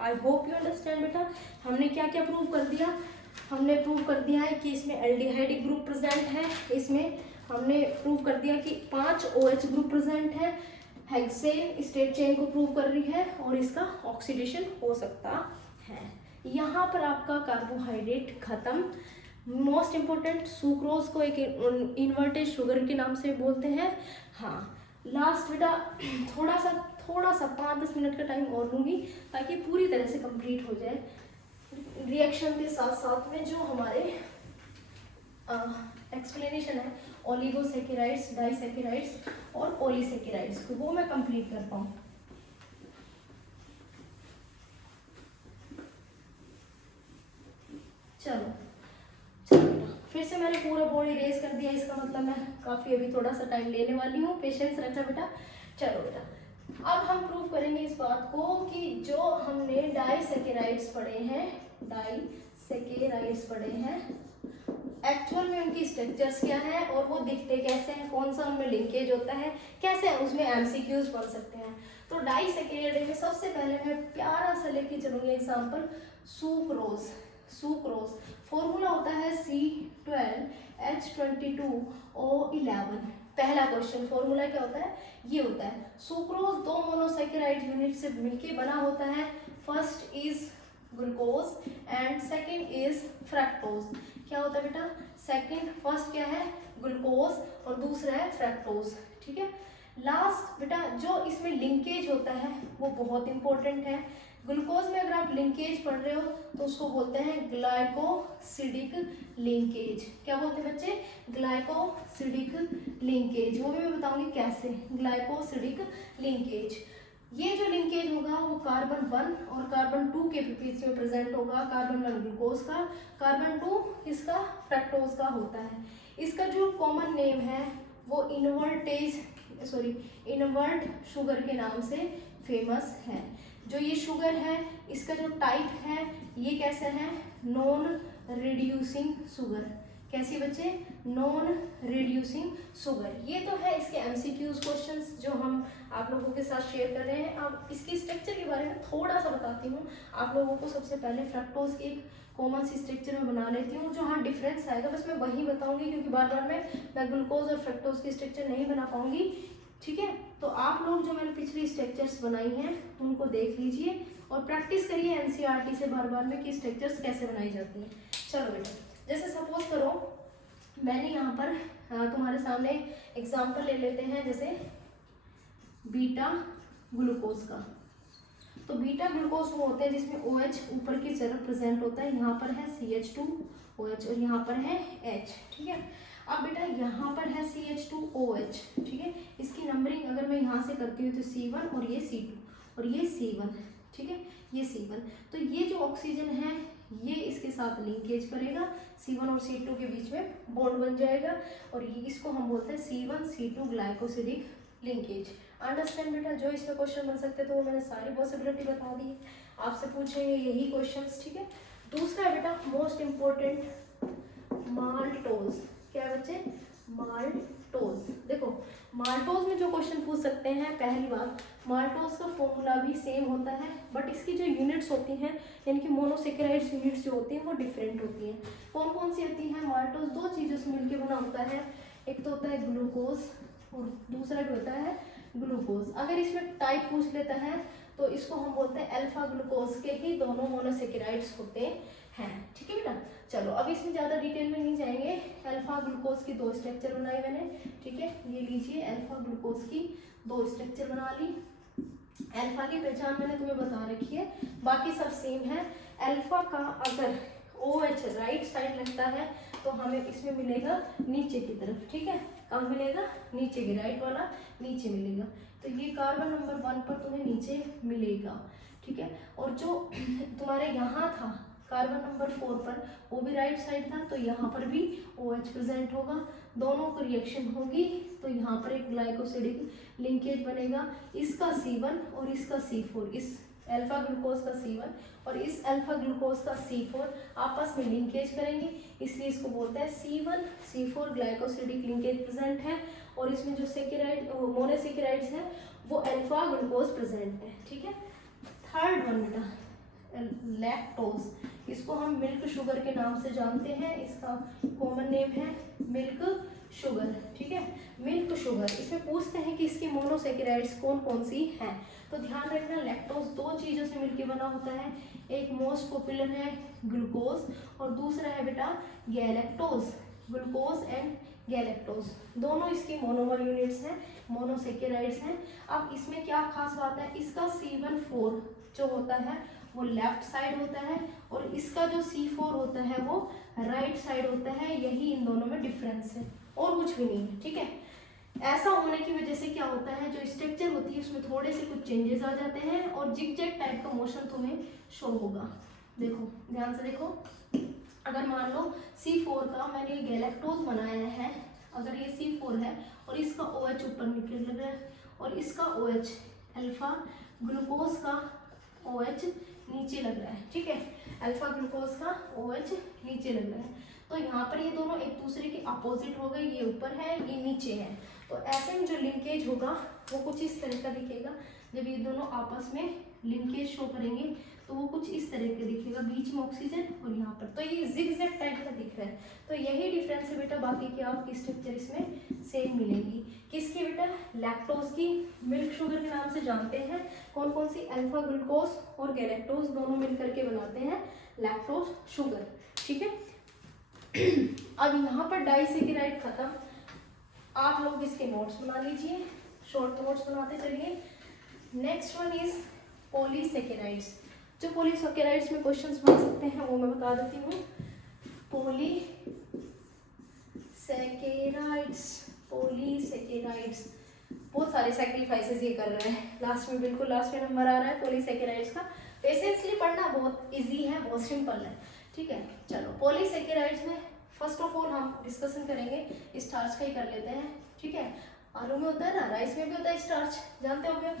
I hope you understand बेटा। हमने क्या क्या प्रूव कर दिया? हमने प्रूव कर दिया है कि इसमें एल्डिहाइड ग्रुप प्रेजेंट है, इसमें हमने प्रूव कर दिया कि 5 OH ग्रुप प्रेजेंट है, हेक्सेन स्टेट चेन को प्रूव कर रही है और इसका ऑक्सीडेशन हो सकता है। यहाँ पर आपका कार्बोहाइड्रेट खत्म। मोस्ट इम्पोर्टेंट, सुक्रोज को एक इन्वर्टेड शुगर के नाम से बोलते हैं। हाँ, लास्ट बेटा थोड़ा सा 5-10 मिनट का टाइम और लूँगी ताकि पूरी तरह से कंप्लीट हो जाए रिएक्शन के साथ साथ में जो हमारे एक्सप्लेनेशन है ओलिगोसेकेराइड्स, डाइसेकेराइड्स और पॉलीसेकेराइड्स को, वो मैं कंप्लीट कर पाऊँ। चलो फिर से मैंने पूरा बोर्ड इरेज कर दिया, इसका मतलब मैं काफ़ी अभी थोड़ा सा टाइम लेने वाली हूँ, पेशेंस रखना बेटा। चलो बेटा, अब हम प्रूव करेंगे इस बात को कि जो हमने डाइसेकेराइड्स पढ़े हैं, डाइसेकेराइड्स पढ़े हैं, एक्चुअल में उनकी स्ट्रक्चर्स क्या है और वो दिखते कैसे हैं, कौन सा उनमें लिंकेज होता है, कैसे उसमें एमसीक्यूज बन सकते हैं। तो डाइसेकेराइड में सबसे पहले मैं प्यारा सा लेके चलूँगी एग्जाम्पल, सुक्रोज। सुक्रोज फॉर्मूला होता है C12H22O11। पहला क्वेश्चन फॉर्मूला क्या होता है, ये होता है सुक्रोज 2 मोनोसेकेराइड यूनिट से मिलके बना होता है। First is glucose and second is fructose. क्या होता है बेटा, सेकंड, फर्स्ट क्या है ग्लूकोज और दूसरा है फ्रक्टोज। ठीक है, लास्ट बेटा जो इसमें लिंकेज होता है वो बहुत इंपॉर्टेंट है। ग्लूकोज में अगर आप लिंकेज पढ़ रहे हो तो उसको बोलते हैं ग्लाइकोसिडिक लिंकेज। क्या बोलते हैं बच्चे, ग्लाइकोसिडिक लिंकेज, वो भी मैं बताऊंगी कैसे, ग्लाइकोसिडिक लिंकेज। ये जो लिंकेज होगा वो कार्बन 1 और कार्बन 2 के बीच में प्रेजेंट होगा। कार्बन 1 ग्लूकोज का, कार्बन 2 इसका फ्रक्टोज का होता है। इसका जो कॉमन नेम है वो इनवर्ट शुगर के नाम से फेमस है। जो ये शुगर है इसका जो टाइप है ये कैसा है, नॉन रिड्यूसिंग शुगर। कैसी बच्चे, नॉन रिड्यूसिंग शुगर। ये तो है इसके एमसीक्यूज क्वेश्चंस जो हम आप लोगों के साथ शेयर कर रहे हैं। अब इसकी स्ट्रक्चर के बारे में थोड़ा सा बताती हूँ आप लोगों को। सबसे पहले फ्रक्टोज की एक कॉमन सी स्ट्रक्चर में बना लेती हूँ, जो हाँ डिफरेंस आएगा बस मैं वही बताऊंगी क्योंकि बार बार मैं ग्लूकोज और फ्रक्टोज की स्ट्रक्चर नहीं बना पाऊंगी। ठीक है, तो आप लोग जो मैंने पिछली स्ट्रक्चर्स बनाई हैं उनको देख लीजिए और प्रैक्टिस करिए एनसीईआरटी से बार बार में कि स्ट्रक्चर्स कैसे बनाई जाती हैं। चलो बेटा, जैसे सपोज करो मैंने यहाँ पर तुम्हारे सामने एग्जाम्पल ले लेते हैं, जैसे बीटा ग्लूकोज का। तो बीटा ग्लूकोज वो होते हैं जिसमें OH ऊपर की तरफ प्रेजेंट होता है। यहाँ पर है CH2OH और यहाँ पर है H। ठीक है, अब बेटा यहाँ पर है CH2OH। ठीक है, इसकी नंबरिंग अगर मैं यहाँ से करती हूँ तो C1 और ये C2 और ये C1। ठीक है, ये C1। तो ये जो ऑक्सीजन है ये इसके साथ लिंकेज करेगा, C1 और C2 के बीच में बॉन्ड बन जाएगा और ये इसको हम बोलते हैं C1C2 ग्लाइकोसिडिक लिंकेज। अंडरस्टैंड बेटा, जो इसमें क्वेश्चन बन सकते थे वो मैंने सारी पॉसिबिलिटी बता दी है, आपसे पूछेंगे यही क्वेश्चंस। ठीक है, दूसरा है बेटा मोस्ट इम्पोर्टेंट, माल्टोज। क्या है बच्चे, माल्टोज। देखो माल्टोज में जो क्वेश्चन पूछ सकते हैं, पहली बात माल्टोज का फॉर्मूला भी सेम होता है बट इसकी जो यूनिट्स होती हैं यानी कि मोनोसेकेराइड्स यूनिट्स जो होती हैं वो डिफरेंट होती हैं। कौन कौन सी होती हैं, माल्टोज 2 चीज़ों से मिलकर बना होता है, एक तो होता है ग्लूकोज और दूसरा जो होता है ग्लूकोज। अगर इसमें टाइप पूछ लेता है तो इसको हम बोलते हैं अल्फा ग्लूकोज के ही दोनों मोनोसेकेराइड्स होते हैं। ठीक है बेटा, चलो अब इसमें ज़्यादा डिटेल में नहीं जाएंगे। अल्फा ग्लूकोज की 2 स्ट्रक्चर बनाई मैंने। ठीक है, ये लीजिए अल्फा ग्लूकोज की 2 स्ट्रक्चर बना ली। अल्फा की पहचान मैंने तुम्हें बता रखी है, बाकी सब सेम है। अल्फा का अगर OH राइट साइड लगता है तो हमें इसमें मिलेगा नीचे की तरफ, ठीक है। कहाँ मिलेगा? नीचे की, राइट वाला नीचे मिलेगा। तो ये कार्बन नंबर 1 पर तुम्हें नीचे मिलेगा, ठीक है। और जो तुम्हारे यहाँ था कार्बन नंबर 4 पर, वो भी राइट साइड था, तो यहाँ पर भी OH प्रेजेंट होगा। दोनों को रिएक्शन होगी तो यहाँ पर एक ग्लाइकोसिडिक लिंकेज बनेगा। इसका C1 और इसका C4, इस अल्फा ग्लूकोज का C1 और इस अल्फा ग्लूकोज का C4 आपस में लिंकेज करेंगे, इसलिए इसको बोलते हैं C1 C4 glycosidic linkage present है। और इसमें जो सेकेराइड मोनोसेकेराइड्स है वो अल्फा ग्लूकोज प्रेजेंट है, ठीक है। थर्ड वन बेटा लैक्टोज, इसको हम मिल्क शुगर के नाम से जानते हैं, इसका कॉमन नेम है मिल्क शुगर, ठीक है। मिल्क शुगर, इसमें पूछते हैं कि इसकी मोनोसेकेराइड्स कौन कौन सी हैं, तो ध्यान रखना लैक्टोज दो चीज़ों से मिलकर बना होता है। एक मोस्ट पॉपुलर है ग्लूकोज और दूसरा है बेटा गैलेक्टोज। ग्लूकोज एंड गैलेक्टोज दोनों इसकी मोनोमर यूनिट्स हैं, मोनोसेकेराइड्स हैं। अब इसमें क्या खास बात है, इसका C14 जो होता है वो लेफ्ट साइड होता है और इसका जो C4 होता है वो राइट साइड होता है। यही इन दोनों में डिफरेंस है और कुछ भी नहीं है, ठीक है। ऐसा होने की वजह से क्या होता है, जो स्ट्रक्चर होती है उसमें थोड़े से कुछ चेंजेस आ जाते हैं और जिगजैग टाइप का मोशन तुम्हें शो होगा। देखो ध्यान से देखो, अगर मान लो C4 का मैंने गैलेक्टोज बनाया है, अगर ये C4 है और इसका OH ऊपर निकल रहा है और इसका OH अल्फा ग्लूकोज का OH नीचे लग रहा है, ठीक है। अल्फा ग्लूकोज का OH नीचे लग रहा है, तो यहाँ पर ये दोनों एक दूसरे के अपोजिट हो गए, ये ऊपर है ये नीचे है। तो ऐसे में जो लिंकेज होगा वो कुछ इस तरह का दिखेगा। जब ये दोनों आपस में लिंकेज शो करेंगे तो वो कुछ इस तरह का दिखेगा, बीच में ऑक्सीजन और यहाँ पर, तो ये जिगजैग टाइप का दिख रहा है। तो यही डिफरेंस है बेटा, बाकी की आपकी स्ट्रक्चर इसमें सेम मिलेगी। किसकी बेटा? लैक्टोज की, मिल्क शुगर के नाम से जानते हैं। कौन कौन सी? अल्फा ग्लूकोज और गैलेक्टोज दोनों मिलकर के बनाते हैं लैक्टोज शुगर, ठीक है। अब यहाँ पर डाइसेकेराइड खत्म, आप लोग इसके नोट्स बना लीजिए, शॉर्ट नोट्स बनाते चलिए। Next one is polysaccharides. जो पॉलीसेकेराइड्स में क्वेश्चंस बन सकते हैं वो मैं बता देती हूँ। पॉलीसेकेराइड्स बहुत सारे सैक्रिफाइसेस ये कर रहे हैं, लास्ट में बिल्कुल लास्ट में नंबर आ रहा है पॉलीसेकेराइड्स का। पेशेंसली पढ़ना, बहुत इजी है, बहुत सिंपल है, ठीक है। चलो पॉलीसेकेराइड्स में फर्स्ट ऑफ ऑल हम डिस्कशन करेंगे स्टार्च का ही कर लेते हैं, ठीक है। आलू में होता है ना, राइस में भी होता है स्टार्च, जानते हो है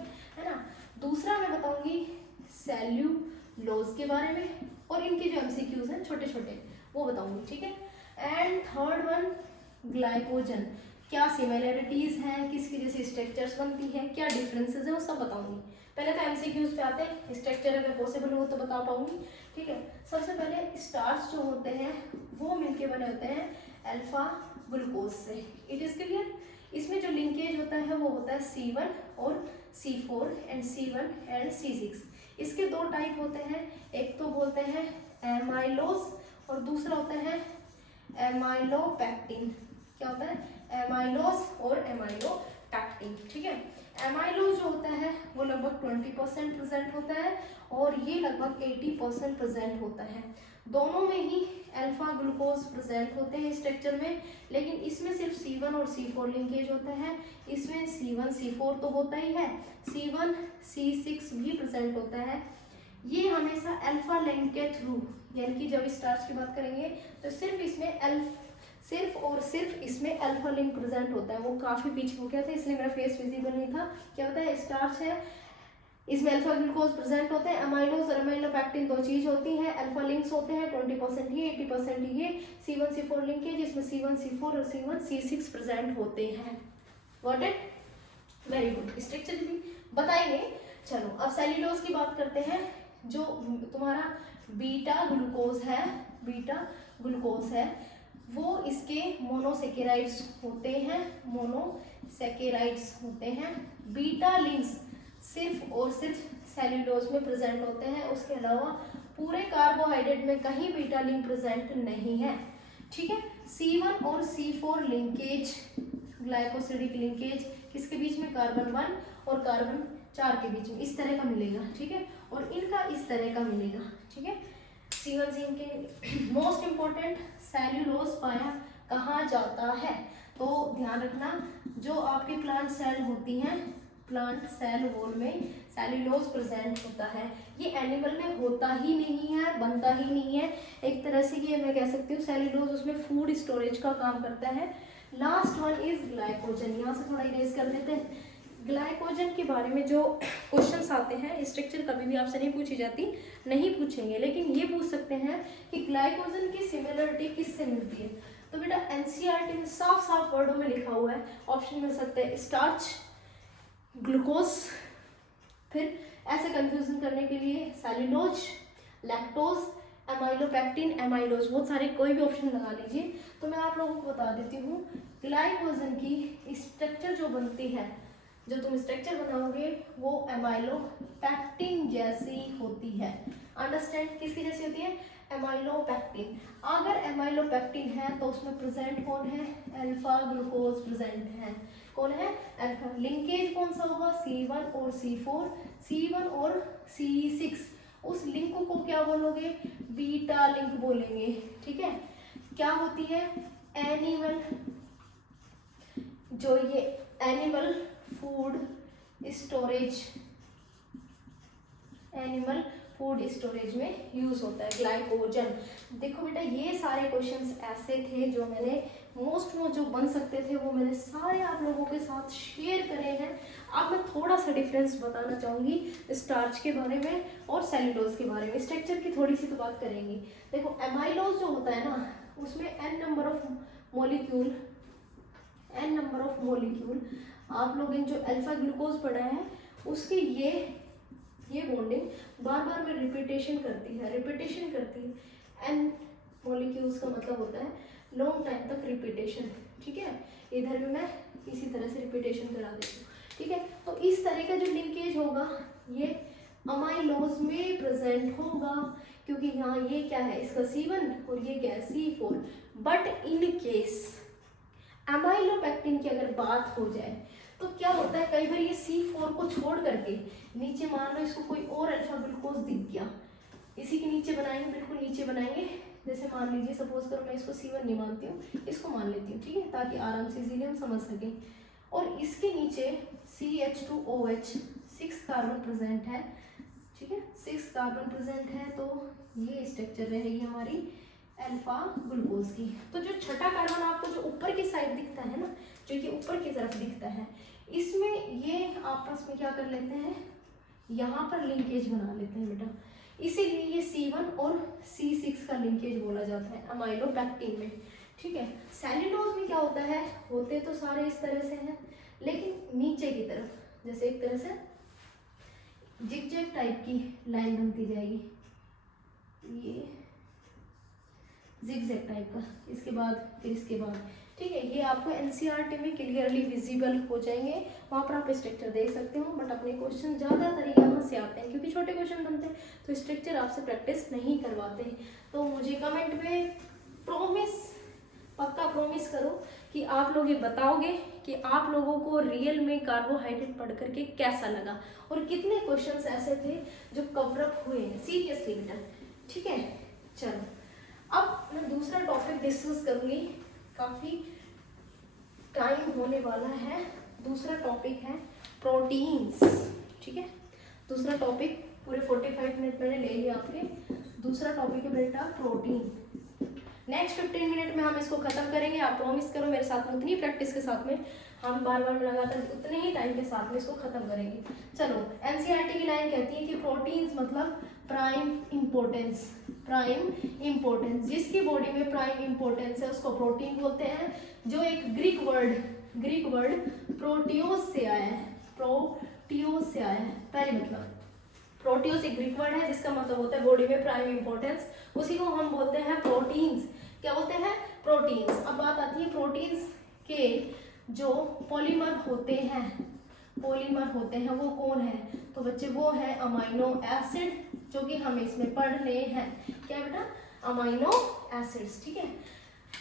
ना। दूसरा मैं बताऊंगी सेल्यूलोज के बारे में और इनके जो MCQs हैं छोटे छोटे वो बताऊंगी, ठीक है। एंड थर्ड वन ग्लाइकोजन, क्या सिमिलरिटीज हैं, किसकी जैसी स्ट्रक्चर्स बनती है, क्या डिफरेंसेस है, वो सब बताऊंगी। पहले तो MCQs पे आते हैं, स्ट्रक्चर अगर पॉसिबल हो तो बता पाऊंगी, ठीक है। सबसे पहले स्टार्च जो होते हैं वो मिलके बने होते हैं अल्फा ग्लूकोज से, इट इज क्लियर। इसमें जो लिंकेज होता है वो होता है C1 और C4 and C1 and C6। इसके दो टाइप होते हैं, एक तो बोलते हैं एमाइलोज और दूसरा होता है एमाइलोपेक्टिन। क्या होता है? एमाइलोज और एमाइलोपेक्टिन, ठीक है। एमाइलोज जो होता है वो लगभग 20% प्रेजेंट होता है और ये लगभग 80% प्रेजेंट होता है। दोनों में ही अल्फा ग्लूकोज प्रेजेंट होते हैं स्ट्रक्चर में, लेकिन इसमें सिर्फ C1 और C4 लिंकेज होता है, इसमें C1 C4 तो होता ही है, C1 C6 भी प्रेजेंट होता है। ये हमेशा अल्फा लिंक के थ्रू, यानी कि जब स्टार्च की बात करेंगे तो सिर्फ इसमें सिर्फ इसमें अल्फा लिंक प्रेजेंट होता है। वो काफ़ी पीछे हो गया था इसलिए मेरा फेस विजिबल नहीं था। क्या होता है? स्टार्च है, इसमें अल्फा ग्लूकोज प्रेजेंट होते हैं, अमाइलोज और अमाइलोपेक्टिन दो चीज होती हैं, अल्फा लिंक्स होते हैं 20% ये 80% ये, C1 C4 लिंकेज, इसमें C1 C4 और C1 C6 प्रेजेंट होते हैं। Got it? Very good, structure भी बताएंगे। चलो अब सेल्यूलोज की बात करते हैं। जो तुम्हारा बीटा ग्लूकोज है वो इसके मोनोसेकेराइड्स होते हैं। बीटा लिंक्स सिर्फ और सिर्फ सेल्यूलोज में प्रेजेंट होते हैं, उसके अलावा पूरे कार्बोहाइड्रेट में कहीं बीटा लिंक प्रेजेंट नहीं है, ठीक है। C1 और C4 लिंकेज, ग्लाइकोसिडिक लिंकेज किसके बीच में? कार्बन 1 और कार्बन 4 के बीच में इस तरह का मिलेगा, ठीक है, और इनका इस तरह का मिलेगा, ठीक है। C1 जिंक के मोस्ट इम्पोर्टेंट सेल्यूलोज पाया कहाँ जाता है, तो ध्यान रखना जो आपकी प्लांट सेल होती हैं, प्लांट सेल वॉल में सेल्यूलोज प्रेजेंट होता है। ये एनिमल में होता ही नहीं है, बनता ही नहीं है, एक तरह से ये मैं कह सकती हूँ सेल्यूलोज उसमें फूड स्टोरेज का काम करता है। लास्ट वन इज ग्लाइकोजन, यहाँ से थोड़ा इरेज कर देते हैं। ग्लाइकोजन के बारे में जो क्वेश्चंस आते हैं, स्ट्रक्चर कभी भी आपसे नहीं पूछी जाती, नहीं पूछेंगे, लेकिन ये पूछ सकते हैं कि ग्लाइकोजन की सिमिलरिटी किससे मिलती है। तो बेटा एनसीईआरटी में साफ साफ वर्डों में लिखा हुआ है, ऑप्शन मिल सकते हैं स्टार्च, ग्लूकोज, फिर ऐसे कंफ्यूजन करने के लिए सेल्यूलोज, लैक्टोज, एमाइलोपेक्टिन, एमाइलोज, बहुत सारे कोई भी ऑप्शन लगा लीजिए। तो मैं आप लोगों को बता देती हूँ ग्लाइकोजन की स्ट्रक्चर जो बनती है, जो तुम स्ट्रक्चर बनाओगे वो एमाइलोपेक्टिन जैसी होती है। अंडरस्टैंड, किसकी जैसी होती है, एमाइलोपेक्टिन। अगर एमाइलोपेक्टिन है तो उसमें प्रेजेंट कौन है, अल्फा ग्लूकोज प्रेजेंट है। कौन है, अल्फा। लिंकेज कौन सा होगा, C1 और C4, C1 और C6। उस लिंक को क्या बोलोगे, बीटा लिंक बोलेंगे, ठीक है। क्या होती है, एनिमल, जो ये animal food storage, animal food storage में यूज होता है ग्लाइकोजन। देखो बेटा ये सारे क्वेश्चंस ऐसे थे जो मैंने मोस्ट जो बन सकते थे वो मैंने सारे आप लोगों के साथ शेयर करे हैं। अब मैं थोड़ा सा डिफरेंस बताना चाहूँगी स्टार्च के बारे में और सेल्यूलोज के बारे में, स्ट्रक्चर की थोड़ी सी तो बात करेंगे। देखो एमाइलोज जो होता है ना, उसमें n नंबर ऑफ मॉलिक्यूल, आप लोगों ने जो अल्फा ग्लूकोज पढ़ा है उसकी ये बॉन्डिंग बार बार में रिपीटेशन करती है, n मॉलिक्यूल्स का मतलब होता है लॉन्ग टाइम तक रिपीटेशन, ठीक है। इधर भी मैं इसी तरह से रिपीटेशन करा देती हूँ, ठीक है। तो इस तरह का जो लिंकेज होगा ये अमाइलोज में प्रेजेंट होगा, क्योंकि यहाँ ये क्या है, इसका C1 और ये क्या है, C4। But in case amylopectin की अगर बात हो जाए तो क्या होता है, कई बार ये C4 को छोड़ करके नीचे मान लो इसको कोई और अल्फा ग्लूकोज दिख गया, इसी के नीचे बनाएंगे, बिल्कुल नीचे बनाएंगे। जैसे मान लीजिए सपोज करो मैं इसको C1 नहीं मानती हूँ, इसको मान लेती हूँ, ठीक है, ताकि आराम से इजीली हम समझ सकें। और इसके नीचे CH2OH 6 कार्बन प्रेजेंट है, ठीक है, 6 कार्बन प्रेजेंट है, तो ये स्ट्रक्चर रहेगी हमारी अल्फा ग्लूकोज की। तो जो छठा कार्बन आपको जो ऊपर की साइड दिखता है ना, जो ये ऊपर की तरफ दिखता है, इसमें ये आपस में क्या कर लेते हैं, यहाँ पर लिंकेज बना लेते हैं बेटा, इसीलिए ये C1 और C6 का लिंकेज बोला जाता है अमाइलोपेक्टिन में, ठीक है। सेल्यूलोज में क्या होता है, होते तो सारे इस तरह से हैं, लेकिन नीचे की तरफ जैसे एक तरह से जिगजैग टाइप की लाइन बनती जाएगी, ये जिगजैग टाइप का, इसके बाद फिर इसके बाद, ठीक है। ये आपको एनसीईआरटी में क्लियरली विजिबल हो जाएंगे, वहाँ पर आप स्ट्रक्चर देख सकते हो। बट अपने क्वेश्चन ज़्यादातर यहाँ से आते हैं क्योंकि छोटे क्वेश्चन बनते हैं, तो स्ट्रक्चर आपसे प्रैक्टिस नहीं करवाते। तो मुझे कमेंट में पक्का प्रॉमिस करो कि आप लोग ये बताओगे कि आप लोगों को रियल में कार्बोहाइड्रेट पढ़ करके कैसा लगा और कितने क्वेश्चंस ऐसे थे जो कवरअप हुए हैं, सीरियसली बेटा, ठीक है। चलो अब मैं दूसरा टॉपिक डिस्कस करूँगी, काफ़ी टाइम होने वाला है। दूसरा टॉपिक है प्रोटीन्स, ठीक है। दूसरा टॉपिक पूरे 45 मिनट मैंने ले लिया आपके। दूसरा टॉपिक है बेटा प्रोटीन। नेक्स्ट 15 मिनट में हम इसको खत्म करेंगे, आप प्रॉमिस करो मेरे साथ में, उतनी प्रैक्टिस के साथ में हम बार बार लगातार उतने ही टाइम के साथ में इसको खत्म करेंगे। चलो एनसीईआरटी की लाइन कहती है कि प्रोटीन्स मतलब प्राइम इंपॉर्टेंस, जिसकी बॉडी में प्राइम इंपॉर्टेंस है उसको प्रोटीन बोलते हैं। जो एक ग्रीक वर्ड प्रोटियोस से आया है, पहले मतलब प्रोटियोस एक ग्रीक वर्ड है जिसका मतलब होता है बॉडी में प्राइम इंपॉर्टेंस, उसी को हम बोलते हैं प्रोटीन्स। क्या बोलते हैं, प्रोटीन्स। अब बात आती है प्रोटीन्स के जो पॉलीमर होते हैं वो कौन है, तो बच्चे वो है अमाइनो एसिड, जो कि हम इसमें पढ़ रहे हैं। क्या बेटा, अमाइनो एसिड्स, ठीक है।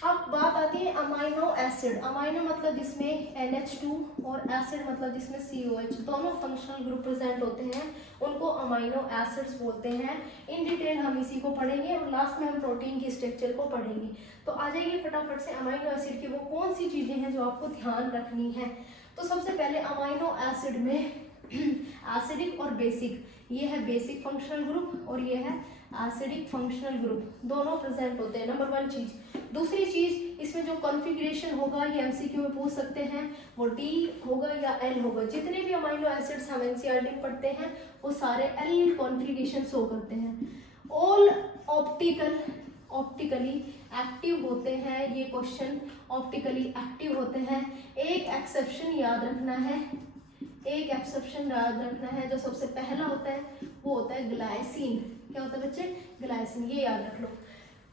अब बात आती है अमाइनो एसिड। अमाइनो मतलब जिसमें NH2 और एसिड मतलब जिसमें COH दोनों फंक्शनल ग्रुप प्रेजेंट होते हैं, उनको अमाइनो एसिड्स बोलते हैं। इन डिटेल हम इसी को पढ़ेंगे और लास्ट में हम प्रोटीन की स्ट्रक्चर को पढ़ेंगे। तो आ जाइए फटाफट से अमाइनो एसिड की वो कौन सी चीजें हैं जो आपको ध्यान रखनी है। तो सबसे पहले अमाइनो एसिड में एसिडिक और बेसिक, ये है बेसिक फंक्शनल ग्रुप और ये है एसिडिक फंक्शनल ग्रुप, दोनों प्रेजेंट होते हैं। नंबर 1 चीज। दूसरी चीज, इसमें जो कॉन्फ़िगरेशन होगा ये MCQ में पूछ सकते हैं, वो D होगा या L होगा। जितने भी अमाइनो एसिड्स हम NCERT में पढ़ते हैं वो सारे L कॉन्फ़िगरेशन शो करते हैं। ऑल ऑप्टिकली एक्टिव होते हैं, ये क्वेश्चन ऑप्टिकली एक्टिव होते हैं। एक एक्सेप्शन याद रखना है, एक एक्सेप्शन याद रखना है, जो सबसे पहला होता है वो होता है ग्लाइसिन। क्या होता है बच्चे? ग्लाइसिन, ये याद रख लो।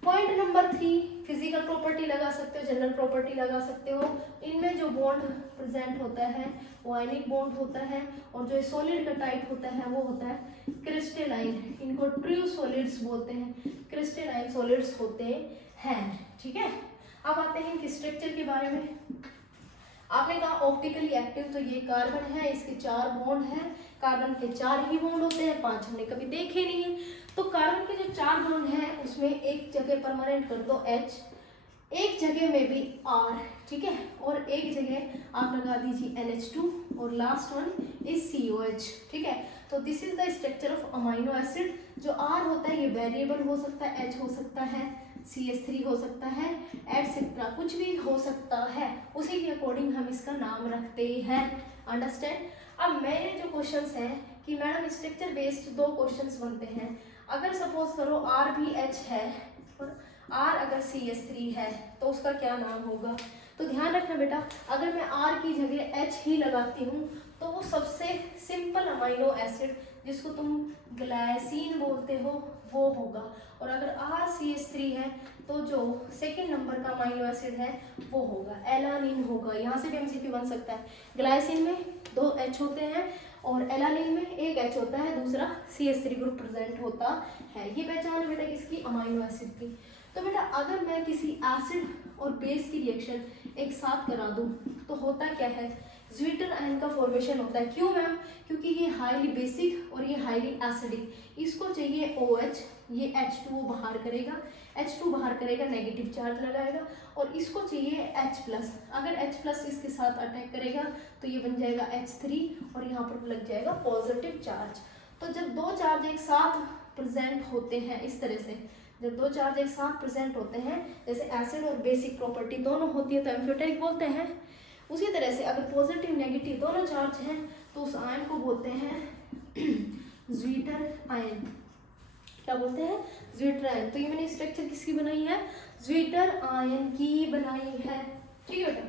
पॉइंट नंबर 3, फिजिकल प्रॉपर्टी लगा सकते हो, जनरल प्रॉपर्टी लगा सकते हो। इनमें जो बॉन्ड प्रेजेंट होता है वो आयनिक बॉन्ड होता है और जो सॉलिड का टाइप होता है वो होता है क्रिस्टलाइन। इनको ट्रू सॉलिड्स बोलते हैं, क्रिस्टलाइन सॉलिड्स होते हैं। ठीक है, अब आते हैं इनके स्ट्रक्चर के बारे में। आपने कहा ऑप्टिकली एक्टिव, तो ये कार्बन है, इसके 4 बॉन्ड हैं। कार्बन के 4 ही बॉन्ड होते हैं, 5 हमने कभी देखे नहीं है। तो कार्बन के जो 4 बॉन्ड हैं उसमें एक जगह परमानेंट कर दो H, एक जगह में भी R, ठीक है, और एक जगह आप लगा दीजिए NH2 और लास्ट वन इज COH। ठीक है, तो this is the structure of amino acid. जो R होता है ये वेरिएबल हो सकता है, H हो सकता है, CH3 हो सकता है, एटसेट्रा कुछ भी हो सकता है, उसी के अकॉर्डिंग हम इसका नाम रखते हैं। अंडरस्टैंड? अब मेरे जो क्वेश्चंस हैं कि मैडम स्ट्रक्चर बेस्ड 2 क्वेश्चंस बनते हैं। अगर सपोज करो R भी H है और R अगर CH3 है तो उसका क्या नाम होगा? तो ध्यान रखना बेटा, अगर मैं R की जगह H ही लगाती हूँ तो वो सबसे सिंपल अमाइनो एसिड जिसको तुम ग्लाइसिन बोलते हो वो होगा। और अगर RCH3 है तो जो सेकंड नंबर का अमाइनो एसिड है वो होगा एलानिन होगा। यहाँ से भी MCQ बन सकता है। ग्लाइसिन में 2 H होते हैं और एलानिन में 1 H होता है, दूसरा CH3 ग्रुप प्रेजेंट होता है। ये पहचान है बेटा किसकी? अमाइनो एसिड की। तो बेटा अगर मैं किसी एसिड और बेस की रिएक्शन एक साथ करा दूं तो होता क्या है? ज्विटर आयन का फॉर्मेशन होता है। क्यों मैम? क्योंकि ये हाईली बेसिक और ये हाईली एसिडिक। इसको चाहिए OH, ये H2 बाहर करेगा, H2 बाहर करेगा, नेगेटिव चार्ज लगाएगा, और इसको चाहिए H+। अगर H+ इसके साथ अटैक करेगा तो ये बन जाएगा H3 और यहाँ पर लग जाएगा पॉजिटिव चार्ज। तो जब 2 चार्ज एक साथ प्रेजेंट होते हैं इस तरह से, जब 2 चार्ज एक साथ प्रेजेंट होते हैं, जैसे एसिड और बेसिक प्रॉपर्टी दोनों होती है तो एम्फियोटेरिक बोलते हैं। उसी तरह से अगर पॉजिटिव नेगेटिव दोनों चार्ज हैं तो उस आयन को बोलते हैं ज्विटर आयन। क्या बोलते हैं? Zwitter ion. तो ये मैंने स्ट्रक्चर किसकी बनाई है? ज्विटर आयन की बनाई है। ठीक है बेटा,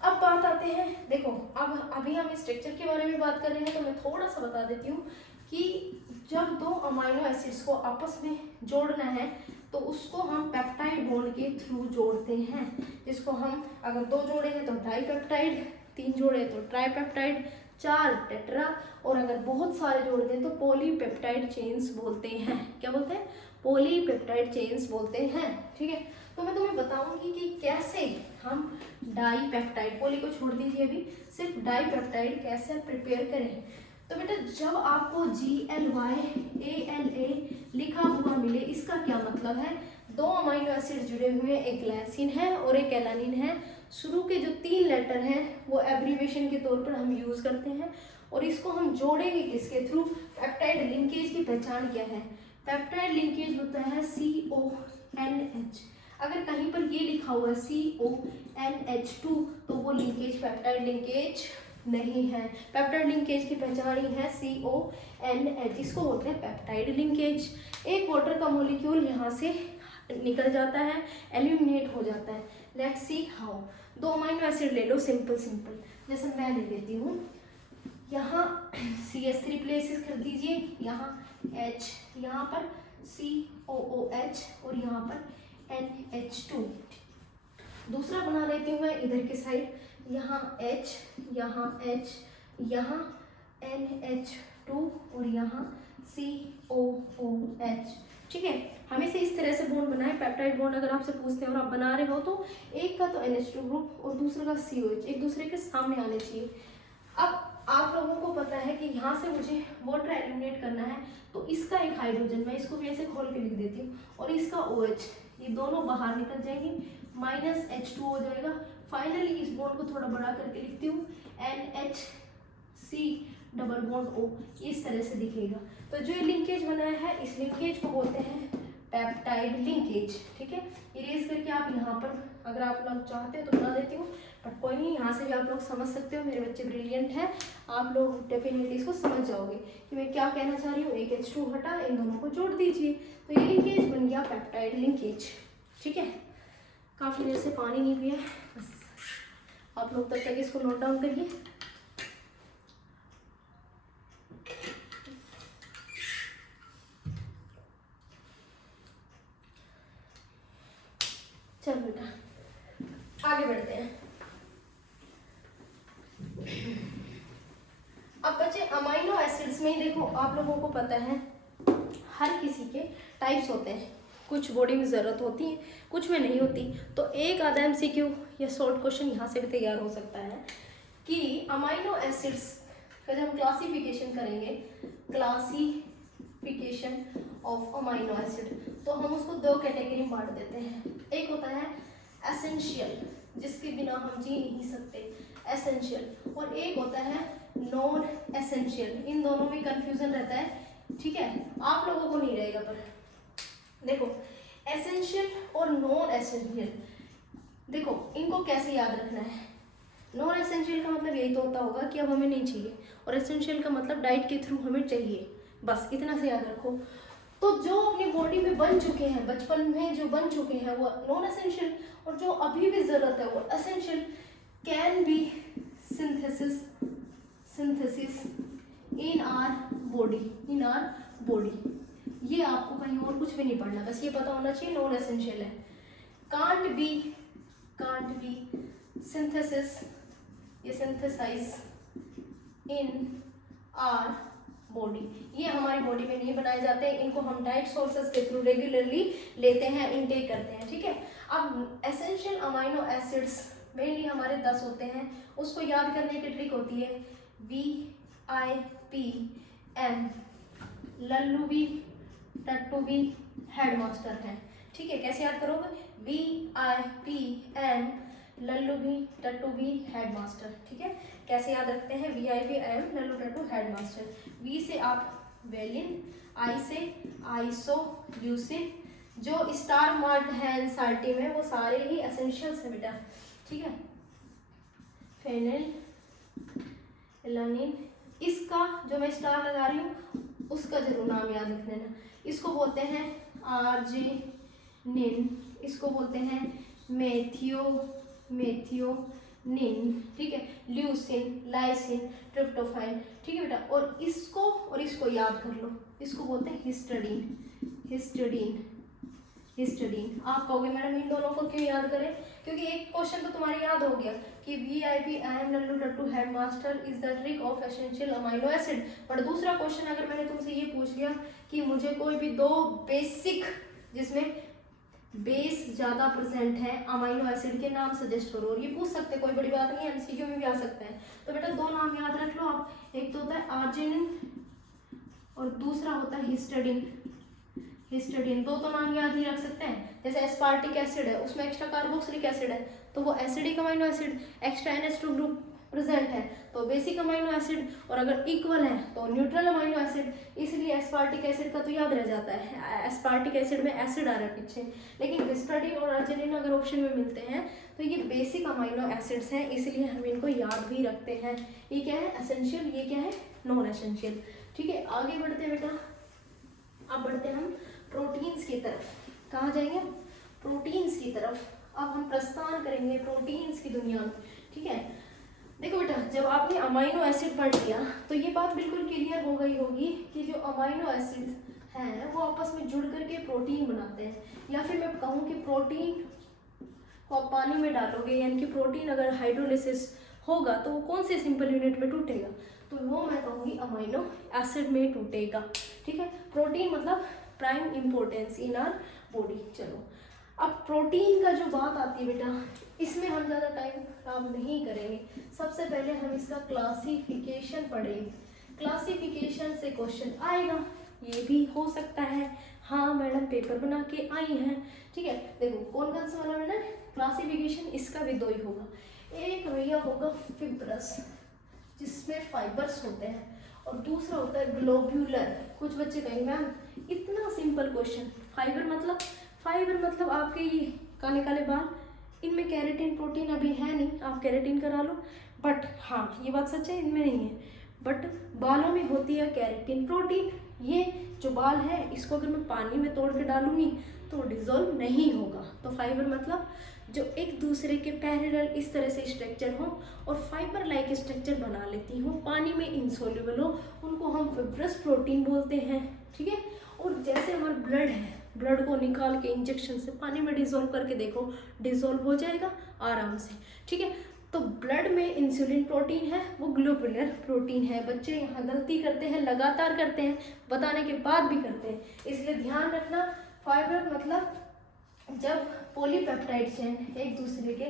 अब बात आते हैं, देखो अब अभी हम स्ट्रक्चर के बारे में बात कर रहे हैं तो मैं थोड़ा सा बता देती हूँ कि जब 2 अमाइनो एसिड्स को आपस में जोड़ना है तो उसको हम पेप्टाइड बॉन्ड के थ्रू जोड़ते हैं। जिसको हम अगर 2 जोड़े हैं तो डाइपेप्टाइड, 3 जोड़े तो ट्राइपेप्टाइड, 4 टेट्रा, और अगर बहुत सारे जोड़ते हैं तो पॉलीपेप्टाइड चेन्स बोलते हैं। क्या बोलते हैं? पॉलीपेप्टाइड चेन्स बोलते हैं। ठीक है, तो मैं तुम्हें बताऊंगी कि कैसे हम डाइपेप्टाइड, पॉली को छोड़ दीजिए अभी, सिर्फ डाइपेप्टाइड कैसे प्रिपेयर करें। तो बेटा जब आपको GLYALA लिखा हुआ मिले, इसका क्या मतलब है? 2 अमाइनो एसिड जुड़े हुए हैं, एक ग्लाइसिन है और एक एलानिन है। शुरू के जो 3 लेटर हैं वो एब्रीविएशन के तौर पर हम यूज करते हैं और इसको हम जोड़ेंगे किसके थ्रू? पेप्टाइड लिंकेज की पहचान क्या है? पेप्टाइड लिंकेज होता है CONH। अगर कहीं पर ये लिखा हुआ है CONH2 तो वो लिंकेज पेप्टाइड लिंकेज नहीं है। पेप्टाइड लिंकेज की पहचान ही है CONH, इसको बोलते हैं पेप्टाइड लिंकेज। एक वाटर का मॉलिक्यूल यहाँ से निकल जाता है, एलिमिनेट हो जाता है। Let's see how. 2 amino acid ले लो, सिंपल सिंपल, जैसे मैं ले लेती हूँ, यहाँ CH3 प्लेसेस कर दीजिए, यहाँ H, यहाँ पर COOH और यहाँ पर NH2। दूसरा बना लेती हूँ मैं इधर की साइड, यहाँ H, यहाँ H, यहाँ NH2 और यहाँ COOH। ठीक है, हमेशा इस तरह से बॉन्ड बनाए। पेप्टाइड बॉन्ड अगर आपसे पूछते हैं और आप बना रहे हो तो एक का तो NH2 ग्रुप और दूसरे का COH एक दूसरे के सामने आने चाहिए। अब आप लोगों को पता है कि यहाँ से मुझे वाटर एलिमिनेट करना है, तो इसका एक हाइड्रोजन, मैं इसको भी ऐसे खोल के लिख देती हूँ, और इसका OH, ये दोनों बाहर निकल जाएंगे, -H2 हो जाएगा। फाइनली इस बॉन्ड को थोड़ा बड़ा करके लिखती हूँ, NHC डबल बॉन्ड O, इस तरह से दिखेगा। तो जो ये लिंकेज बनाया है इस लिंकेज को बोलते हैं पेप्टाइड लिंकेज। ठीक है, इरेज करके आप यहाँ पर अगर आप लोग चाहते हो तो बना देती हूँ, बट कोई नहीं, यहाँ से भी आप लोग समझ सकते हो, मेरे बच्चे ब्रिलियंट हैं, आप लोग डेफिनेटली इसको समझ जाओगे कि मैं क्या कहना चाह रही हूँ। एक H2 हटा, इन दोनों को जोड़ दीजिए, तो ये लिंकेज बन गया पेप्टाइड लिंकेज। ठीक है, काफ़ी देर से पानी नहीं पिया, बस आप लोग तब तक इसको नोट डाउन करिए। चलो बेटा आगे बढ़ते हैं। अब बच्चे अमाइनो एसिड्स में ही देखो, आप लोगों को पता है हर किसी के टाइप्स होते हैं, कुछ बॉडी में ज़रूरत होती है, कुछ में नहीं होती। तो एक आधा MCQ या शॉर्ट क्वेश्चन यहाँ से भी तैयार हो सकता है कि अमाइनो एसिड्स का जब हम क्लासिफिकेशन करेंगे, क्लासिफिकेशन ऑफ अमाइनो एसिड, तो हम उसको दो कैटेगरी में बांट देते हैं। एक होता है एसेंशियल, जिसके बिना हम जी नहीं सकते, एसेंशियल, और एक होता है नॉन एसेंशियल। इन दोनों में कंफ्यूजन रहता है, ठीक है, आप लोगों को नहीं रहेगा। पर देखो एसेंशियल और नॉन एसेंशियल, देखो इनको कैसे याद रखना है। नॉन एसेंशियल का मतलब यही तो होता होगा कि अब हमें नहीं चाहिए, और एसेंशियल का मतलब डाइट के थ्रू हमें चाहिए, बस इतना से याद रखो। तो जो अपनी बॉडी में बन चुके हैं, बचपन में जो बन चुके हैं वो नॉन एसेंशियल, और जो अभी भी ज़रूरत है वो essential. Can be synthesis in our body, ये आपको कहीं और कुछ भी नहीं पढ़ना, बस ये पता होना चाहिए नॉन एसेंशियल है। कांट बी सिंथेसिस, ये सिंथेसाइज इन आर बॉडी, ये हमारी बॉडी में नहीं बनाए जाते, इनको हम डाइट सोर्सेज के थ्रू रेगुलरली लेते हैं, इनटेक करते हैं। ठीक है, अब एसेंशियल अमाइनो एसिड्स मेनली हमारे 10 होते हैं, उसको याद करने की ट्रिक होती है VIPM। लल्लू भी टट्टू भी हेडमास्टर हैं। ठीक है, कैसे याद करोगे? VIPM, लल्लू भी टट्टू भी हेडमास्टर। ठीक है, कैसे याद रखते हैं? VIPM, लल्लू टट्टू हेडमास्टर। V से आप वेलिन, I से आइसो ल्यूसिन, जो स्टार मार्क्ड है एनसीईआरटी में वो सारे ही एसेंशियल्स है बेटा। ठीक है, फेनिल एलानिन, इसका जो मैं स्टार लगा रही हूँ उसका जरूर नाम याद रख लेना। इसको बोलते हैं आर्जिनिन, इसको बोलते हैं मेथियोनिन। ठीक है, ल्यूसिन, लाइसिन, ट्रिप्टोफैन। ठीक है बेटा, और इसको याद कर लो, इसको बोलते हैं हिस्टडीन। आप कहोगे मैडम इन दोनों को क्यों याद करें? क्योंकि एक क्वेश्चन तो तुम्हारे याद हो गया कि VIPM, लल्लू टट्टू headmaster is the trick of essential amino acid. But दूसरा क्वेश्चन अगर मैंने तुमसे ये पूछ लिया कि मुझे कोई भी दो बेसिक जिसमें बेस ज़्यादा प्रेजेंट है अमाइनो एसिड के नाम सजेस्ट करो, और ये पूछ सकते, कोई बड़ी बात नहीं है, MCQ में भी आ सकता है। तो बेटा दो नाम याद रख लो आप, एक तो होता है आर्जिनिन और दूसरा होता है हिस्टडीन। दो तो नाम याद ही रख सकते हैं, जैसे एस्पार्टिक एसिड है उसमें एक्स्ट्रा कार्बोक्सिलिक एसिड है तो वो acidic amino acid, extra NH2 group present है तो बेसिक अमाइनो एसिड, और अगर इक्वल है तो न्यूट्रल अमाइनो एसिड। इसलिए एस्पार्टिक एसिड का तो याद रह जाता है, एस्पार्टिक एसिड में एसिड आ रहा है पीछे, लेकिन हिस्टडीन और अर्जिनिन अगर ऑप्शन में मिलते हैं तो ये बेसिक अमाइनो एसिड्स हैं, इसलिए हम इनको याद भी रखते हैं। ये क्या है? एसेंशियल, ये क्या है? Non essential. ठीक है, आगे बढ़ते हैं बेटा, अब बढ़ते हैं हम प्रोटीन्स की तरफ। कहाँ जाएंगे? प्रोटीन्स की तरफ। अब हम प्रस्थान करेंगे प्रोटीन्स की दुनिया में। ठीक है, देखो बेटा, जब आपने अमाइनो एसिड पढ़ लिया तो ये बात बिल्कुल क्लियर हो गई होगी कि जो अमाइनो एसिड हैं वो आपस में जुड़ करके प्रोटीन बनाते हैं, या फिर मैं कहूँ कि प्रोटीन को आप पानी में डालोगे, यानी कि प्रोटीन अगर हाइड्रोलिसिस होगा तो वो कौन से सिंपल यूनिट में टूटेगा? तो वो मैं कहूँगी अमाइनो एसिड में टूटेगा। ठीक है, प्रोटीन मतलब prime importance in our body. चलो अब प्रोटीन का जो बात आती है बेटा, इसमें हम ज़्यादा टाइम खराब नहीं करेंगे। सबसे पहले हम इसका क्लासिफिकेशन पढ़ेंगे। क्लासिफिकेशन से क्वेश्चन आएगा, ये भी हो सकता है। हाँ मैडम पेपर बना के आई हैं, ठीक है। देखो कौन कौन सा वाला मैडम क्लासिफिकेशन, इसका भी दो ही होगा। एक भैया होगा फिब्रस जिसमें फाइबर्स होते हैं, और दूसरा होता है ग्लोब्यूलर। कुछ बच्चे कहेंगे मैम इतना सिंपल क्वेश्चन, फाइबर मतलब आपके ये काले काले बाल, इनमें कैरेटिन प्रोटीन अभी है नहीं, आप कैरेटिन करा लो। बट हाँ ये बात सच है इनमें नहीं है, बट बालों में होती है कैरेटिन प्रोटीन। ये जो बाल है इसको अगर मैं पानी में तोड़ के डालूंगी तो डिजोल्व नहीं होगा। तो फाइबर मतलब जो एक दूसरे के पैरेलल इस तरह से स्ट्रक्चर हो और फाइबर लाइक स्ट्रक्चर बना लेती हो, पानी में इनसोल्यूबल हो, उनको हम फिब्रस प्रोटीन बोलते हैं, ठीक है। और जैसे हमारा ब्लड है, ब्लड को निकाल के इंजेक्शन से पानी में डिजोल्व करके देखो, डिजोल्व हो जाएगा आराम से, ठीक है। तो ब्लड में इंसुलिन प्रोटीन है, वो ग्लोबुलर प्रोटीन है। बच्चे यहाँ गलती करते हैं, लगातार करते हैं, बताने के बाद भी करते हैं, इसलिए ध्यान रखना। फाइबर मतलब जब पॉलीपेप्टाइड चेन एक दूसरे के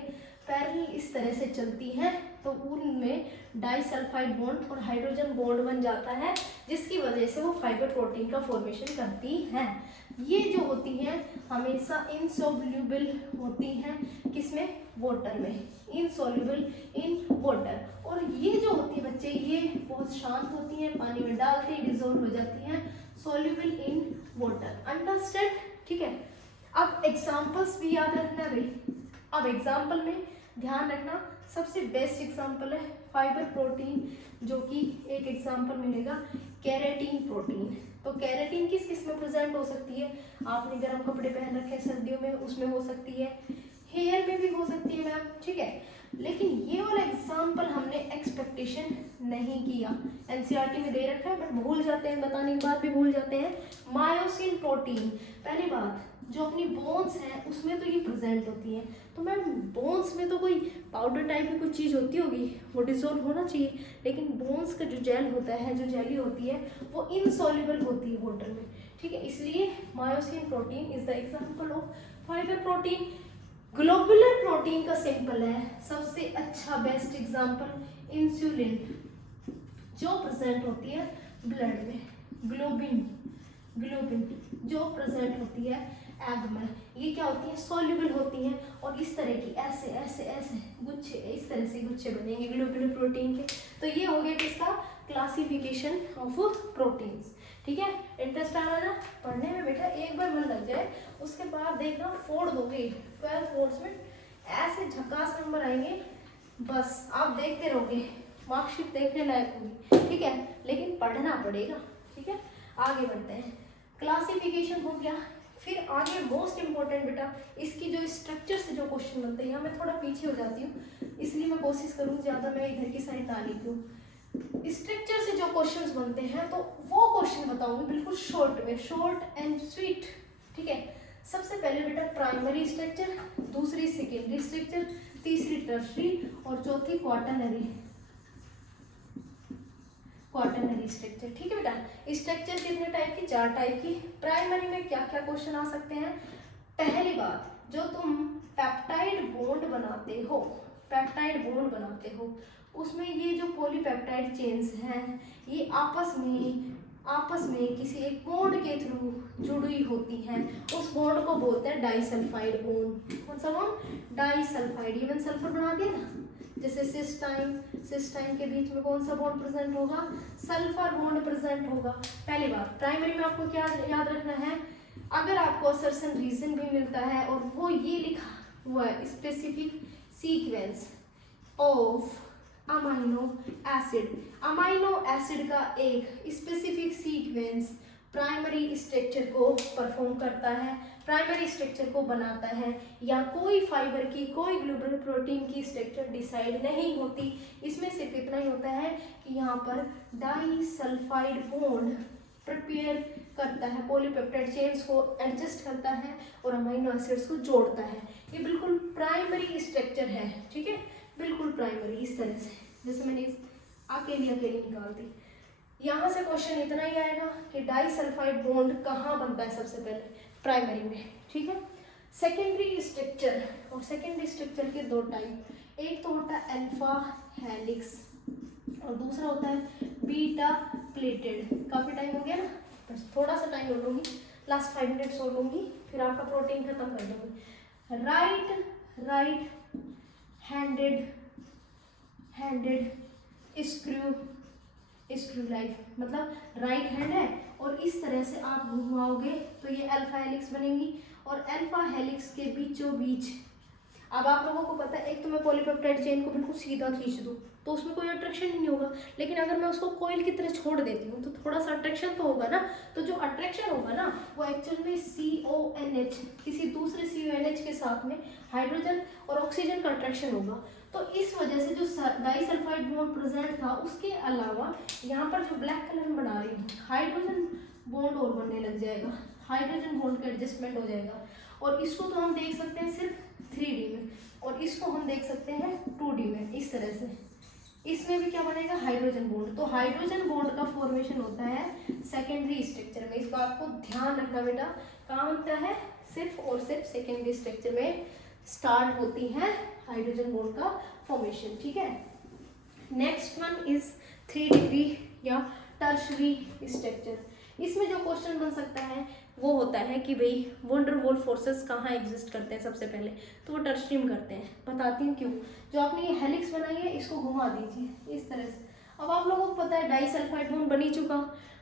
पैरेलल इस तरह से चलती हैं तो उनमें डाइसल्फाइड बॉन्ड और हाइड्रोजन बॉन्ड बन जाता है, जिसकी वजह से वो फाइबर प्रोटीन का फॉर्मेशन करती हैं। ये जो होती हैं हमेशा इनसोल्यूबल होती हैं, किसमें, वाटर में, इनसोल्यूबल इन वाटर। और ये जो होती है बच्चे, ये बहुत शांत होती हैं, पानी में डालते ही डिजोल्व हो जाती हैं, सोल्यूबल इन वाटर। अंडरस्टैंड, ठीक है। अब एग्जाम्पल्स भी याद रखना भाई। अब एग्जाम्पल में ध्यान रखना, सबसे बेस्ट एग्जाम्पल है फाइबर प्रोटीन, जो कि एक एग्जाम्पल मिलेगा कैरेटीन प्रोटीन। तो कैरेटीन किस किस में प्रेजेंट हो सकती है, आपने गर्म कपड़े पहन रखे हैं सर्दियों में, उसमें हो सकती है, हेयर में भी हो सकती है मैम, ठीक है। लेकिन ये वाला एग्जाम्पल हमने एक्सपेक्टेशन नहीं किया, एनसीईआरटी में दे रखा है बट भूल जाते हैं, बताने के बाद भी भूल जाते हैं। मायोसिन प्रोटीन, पहली बात जो अपनी बोन्स हैं उसमें तो ये प्रेजेंट होती है, तो मैम बोन्स में तो कोई पाउडर टाइप की कोई चीज़ होती होगी, वो डिसॉल्व होना चाहिए, लेकिन बोन्स का जो जेल होता है, जो जेली होती है, वो इनसॉल्युबल होती है वाटर में, ठीक है। इसलिए myosin protein is the example of fibre protein. Globular protein का सिंपल है, सबसे अच्छा बेस्ट एग्जाम्पल इंसुलिन, जो प्रेजेंट होती है ब्लड में, ग्लोबिन जो प्रेजेंट होती है एग में। ये क्या होती है, सॉल्युबल होती हैं, और इस तरह की ऐसे ऐसे ऐसे गुच्छे, इस तरह से गुच्छे बनेंगे ग्लोबुलर प्रोटीन के। तो ये हो गया किसका, क्लासिफिकेशन ऑफ प्रोटीन्स, ठीक है। इंटरेस्ट आ रहा है ना पढ़ने में बेटा, एक बार मन लग जाए उसके बाद देखना फोड़ दोगे 12 बोर्ड्स में, ऐसे झकास नंबर आएंगे, बस आप देखते रहोगे, मार्कशीट देखने लायक होगी, ठीक है। लेकिन पढ़ना पड़ेगा, ठीक है। आगे बढ़ते हैं, क्लासिफिकेशन हो गया, फिर आगे मोस्ट इंपॉर्टेंट बेटा, इसकी जो स्ट्रक्चर से जो क्वेश्चन बनते हैं, यहाँ मैं थोड़ा पीछे हो जाती हूँ, इसलिए मैं कोशिश करूँ ज़्यादा मैं इधर की साइड ना लिखूँ। स्ट्रक्चर से जो क्वेश्चंस बनते हैं तो वो क्वेश्चन बताऊंगी बिल्कुल शॉर्ट में, शॉर्ट एंड स्वीट, ठीक है। सबसे पहले बेटा प्राइमरी स्ट्रक्चर, दूसरी सेकेंडरी स्ट्रक्चर, तीसरी टर्शरी और चौथी क्वाटरनरी स्ट्रक्चर, ठीक है बेटा। स्ट्रक्चर कितने टाइप की, 4 टाइप की। प्राइमरी में क्या क्या क्वेश्चन आ सकते हैं, पहली बात, जो तुम पेप्टाइड बॉन्ड बनाते हो, उसमें ये जो पॉलीपेप्टाइड चेन्स हैं ये आपस में किसी एक बॉन्ड के थ्रू जुड़ी होती हैं, उस बॉन्ड को बोलते हैं डाइसल्फाइड बॉन्ड। कौन सा बॉन्ड, डाइसल्फाइड। इवन सल्फर बना दिया ना, जैसे सिस्टाइन के बीच में कौन सा बॉन्ड प्रेजेंट होगा, सल्फर बॉन्ड प्रेजेंट होगा। पहली बात, प्राइमरी में आपको क्या याद रखना है, अगर आपको असर्शन रीजन भी मिलता है और वो ये लिखा हुआ है specific sequence of amino acid का एक स्पेसिफिक सीक्वेंस प्राइमरी स्ट्रक्चर को परफॉर्म करता है, प्राइमरी स्ट्रक्चर को बनाता है, या कोई फाइबर की, कोई ग्लोबुलर प्रोटीन की स्ट्रक्चर डिसाइड नहीं होती। इसमें सिर्फ इतना ही होता है कि यहाँ पर डाइसल्फाइड बॉन्ड प्रिपेयर करता है, पॉलीपेप्टाइड चेन्स को एडजस्ट करता है और अमीनो एसिड्स को जोड़ता है। ये बिल्कुल प्राइमरी स्ट्रक्चर है, ठीक है, बिल्कुल प्राइमरी, इस तरह से जैसे मैंने अकेली निकाल दी। यहाँ से क्वेश्चन इतना ही आएगा कि डाइसल्फाइड बॉन्ड कहाँ बनता है सबसे पहले, प्राइमरी में, ठीक है। सेकेंडरी स्ट्रक्चर, और सेकेंडरी स्ट्रक्चर के दो टाइप, एक तो होता है अल्फा हेलिक्स और दूसरा होता है बीटा प्लेटेड। काफ़ी टाइम हो गया ना, बस थोड़ा सा टाइम और लूँगी, लास्ट 5 मिनट्स और लूँगी, फिर आपका प्रोटीन खत्म कर दूँगी। राइट हैंडेड स्क्रू लाइफ, मतलब राइट हैंड है और इस तरह से आप घुमाओगे तो ये अल्फा हेलिक्स बनेगी, और अल्फा हेलिक्स के बीचों बीच, अब आप लोगों को पता है, एक तो मैं पॉलीपेप्टाइड चेन को बिल्कुल सीधा खींच दूँ तो उसमें कोई अट्रैक्शन ही नहीं होगा, लेकिन अगर मैं उसको कोयल की तरह छोड़ देती हूँ तो थोड़ा सा अट्रैक्शन तो होगा ना। तो जो अट्रैक्शन होगा ना वो एक्चुअल में CONH, किसी दूसरे CONH के साथ में हाइड्रोजन और ऑक्सीजन का अट्रैक्शन होगा। तो इस वजह से जो डाइसल्फाइड बॉन्ड प्रेजेंट था, उसके अलावा यहाँ पर जो ब्लैक कलर में बना रही हूँ, हाइड्रोजन बॉन्ड और बनने लग जाएगा, हाइड्रोजन बॉन्ड का एडजस्टमेंट हो जाएगा। और इसको तो हम देख सकते हैं सिर्फ 3D में, और इसको हम देख सकते हैं 2D में, इस तरह से। इसमें भी क्या बनेगा, हाइड्रोजन बॉन्ड। तो हाइड्रोजन बॉन्ड का फॉर्मेशन होता है सेकेंडरी स्ट्रक्चर में। इस बात को ध्यान रखना बेटा, कहाँ होता है, सिर्फ और सिर्फ सेकेंडरी स्ट्रक्चर में स्टार्ट होती है हाइड्रोजन बॉन्ड का फॉर्मेशन, ठीक है। नेक्स्ट वन इज 3 डिग्री या टर्शरी स्ट्रक्चर। इसमें जो क्वेश्चन बन सकता है वो होता है कि भाई वंडर वॉल फोर्सेस कहाँ एग्जिस्ट करते हैं सबसे पहले, तो वो टर्शरी में करते हैं। बताती हूँ क्यों। जो आपने ये हेलिक्स बनाई है इसको घुमा दीजिए इस तरह से। अब आप लोगों को पता है डाइसल्फाइड बॉन्ड बन ही चुका,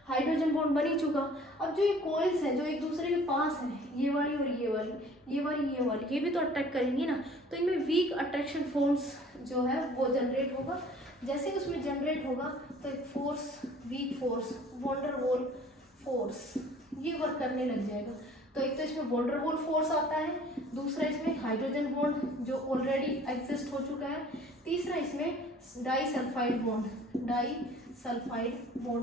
हाइड्रोजन बॉन्ड बन ही चुका। अब जो ये कॉइल्स हैं जो एक दूसरे के पास हैं, ये वाली और ये वाली, ये वाली, ये वाली, ये भी तो अट्रैक्ट करेंगी ना। तो इनमें वीक अट्रैक्शन फोर्स जो है वो जनरेट होगा। जैसे उसमें जनरेट होगा तो एक force, weak force, wonder wall force, ये वर्क करने लग जाएगा। तो एक तो इसमें वंडर वॉल फोर्स आता है, दूसरा इसमें हाइड्रोजन बॉन्ड जो ऑलरेडी एग्जिस्ट हो चुका है, तीसरा इसमें डाइसल्फाइड बॉन्ड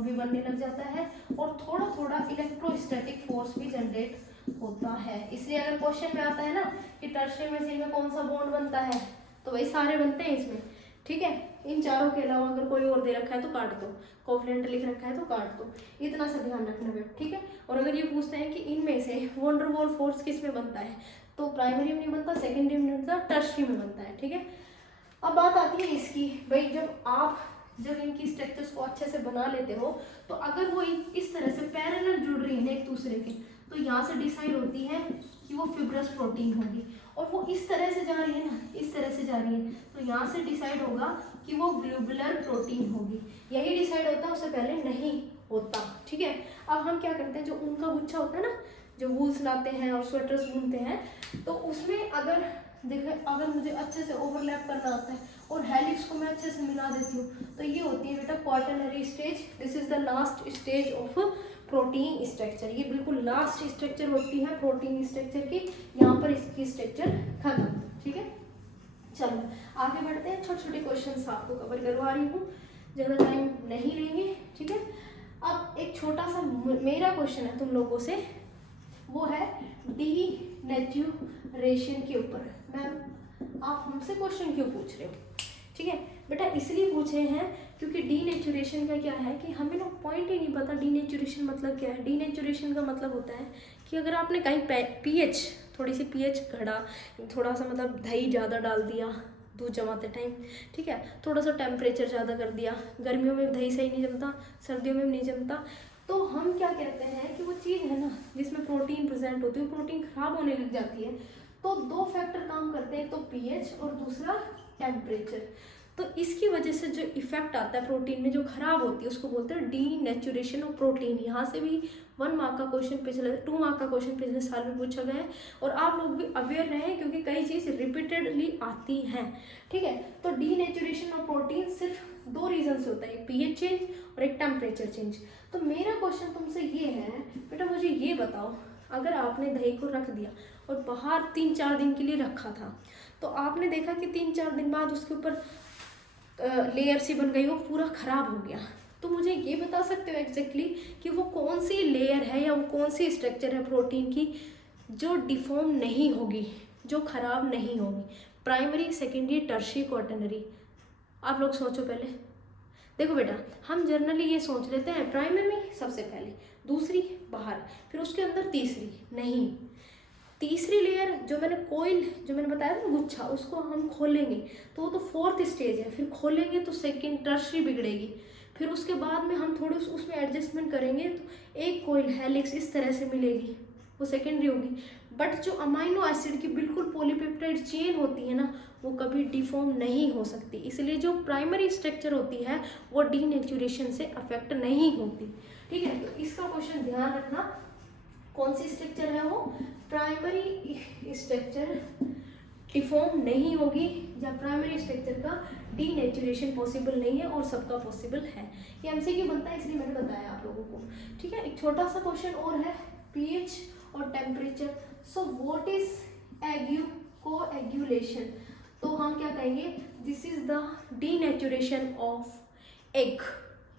भी बनने लग जाता है, और थोड़ा थोड़ा इलेक्ट्रोस्टैटिक फोर्स भी जनरेट होता है। इसलिए अगर क्वेश्चन में आता है ना कि टर्शियरी मेसिन में कौन सा बॉन्ड बनता है, तो वही सारे बनते हैं इसमें, ठीक है। इन चारों के अलावा अगर कोई और दे रखा है तो काट दो, कोवलेंट लिख रखा है तो काट दो, इतना सा ध्यान रखना बेटा, ठीक है। और अगर ये पूछते हैं कि इनमें से वंडर वॉल फोर्स किस में बनता है, तो प्राइमरी में नहीं बनता, सेकेंडरी में नहीं बनता, टर्शरी में बनता है, ठीक है। अब बात आती है इसकी, भाई जब इनकी स्ट्रक्चर्स को अच्छे से बना लेते हो, तो अगर वो इस तरह से पैरेलल जुड़ रही है एक दूसरे के, तो यहाँ से डिसाइड होती है कि वो फिब्रस प्रोटीन होगी। और वो इस तरह से जा रही है ना, इस तरह से जा रही है, तो यहाँ से डिसाइड होगा कि वो ग्लोबुलर प्रोटीन होगी। यही डिसाइड होता है, उससे पहले नहीं होता, ठीक है। अब हम क्या करते हैं, जो ऊन का गुच्छा होता है ना, जो वूल्स लाते हैं और स्वेटर्स बुनते हैं, तो उसमें अगर मुझे अच्छे से ओवरलैप करना आता है और हेलिक्स को मैं अच्छे से मिला देती हूँ, तो ये होती है बेटा quaternary stage. This is the last stage of protein structure. ये बिल्कुल लास्ट स्ट्रक्चर होती है प्रोटीन स्ट्रक्चर की, यहाँ पर इसकी स्ट्रक्चर खत्म, ठीक है। चलो आगे बढ़ते हैं, छोटे छोटे क्वेश्चन आपको कवर करवा रही हूँ, ज़्यादा टाइम नहीं लेंगे, ठीक है। अब एक छोटा सा मेरा क्वेश्चन है तुम लोगों से, वो है डीनेचुरेशन के ऊपर। मैम आप हमसे क्वेश्चन क्यों पूछ रहे हो, ठीक है बेटा, इसलिए पूछ रहे हैं क्योंकि डीनेचुरेशन का क्या है कि हमें ना पॉइंट ही नहीं पता डीनेचुरेशन मतलब क्या है। डीनेचुरेशन का मतलब होता है कि अगर आपने कहीं पीएच, थोड़ी सी पीएच घटा, थोड़ा सा मतलब दही ज़्यादा डाल दिया दूध जमाते टाइम, ठीक है, थोड़ा सा टेम्परेचर ज़्यादा कर दिया, गर्मियों में दही सही नहीं जमता, सर्दियों में नहीं जमता, तो हम क्या कहते हैं कि वो चीज़ है ना जिसमें प्रोटीन प्रेजेंट होती है, प्रोटीन खराब होने लग जाती है। तो दो फैक्टर काम करते हैं, तो पीएच और दूसरा टेम्परेचर। तो इसकी वजह से जो इफेक्ट आता है प्रोटीन में, जो खराब होती है, उसको बोलते हैं डीनेचुरेशन ऑफ प्रोटीन। यहाँ से भी 1 मार्क का क्वेश्चन पिछले 2 मार्क का क्वेश्चन पिछले साल में पूछा गया है, और आप लोग भी अवेयर रहें क्योंकि कई चीज़ रिपीटेडली आती हैं, ठीक है। तो डीनेचुरेशन ऑफ प्रोटीन सिर्फ 2 रीजन से होता है, एक पीएच चेंज और एक टेम्परेचर चेंज। तो मेरा क्वेश्चन तुमसे ये है बेटा, मुझे ये बताओ, अगर आपने दही को रख दिया और बाहर 3-4 दिन के लिए रखा था, तो आपने देखा कि 3-4 दिन बाद उसके ऊपर लेयर सी बन गई, वो पूरा खराब हो गया, तो मुझे ये बता सकते हो एग्जैक्टली कि वो कौन सी लेयर है या वो कौन सी स्ट्रक्चर है प्रोटीन की जो डिफॉर्म नहीं होगी, जो खराब नहीं होगी, प्राइमरी, सेकेंडरी, टर्शियरी, क्वाटरनरी। आप लोग सोचो पहले, देखो बेटा, हम जनरली ये सोच लेते हैं प्राइमरी सबसे पहले, दूसरी बाहर, फिर उसके अंदर तीसरी। नहीं, तीसरी लेयर जो मैंने कोयल, जो मैंने बताया था गुच्छा, उसको हम खोलेंगे तो वो तो फोर्थ स्टेज है, फिर खोलेंगे तो सेकंड टर्सरी बिगड़ेगी, फिर उसके बाद में हम थोड़ी उसमें एडजस्टमेंट करेंगे तो एक कोयल हेलिक्स इस तरह से मिलेगी, वो सेकेंडरी होगी। बट जो अमाइनो एसिड की बिल्कुल पॉलीपेप्टाइड चेन होती है ना, वो कभी डिफॉर्म नहीं हो सकती, इसलिए जो प्राइमरी स्ट्रक्चर होती है वो डीनेचुरेशन से अफेक्ट नहीं होती। ठीक है, तो इसका क्वेश्चन ध्यान रखना, कौन सी स्ट्रक्चर है वो, प्राइमरी स्ट्रक्चर डिफॉर्म नहीं होगी, या प्राइमरी स्ट्रक्चर का डीनेचुरेशन पॉसिबल नहीं है और सबका पॉसिबल है। ये एमसीक्यू बनता है इसलिए मैंने बताया आप लोगों को। ठीक है, एक छोटा सा क्वेश्चन और है, पीएच और temperature. So what is coagulation, तो हम क्या कहेंगे, this is the denaturation of egg.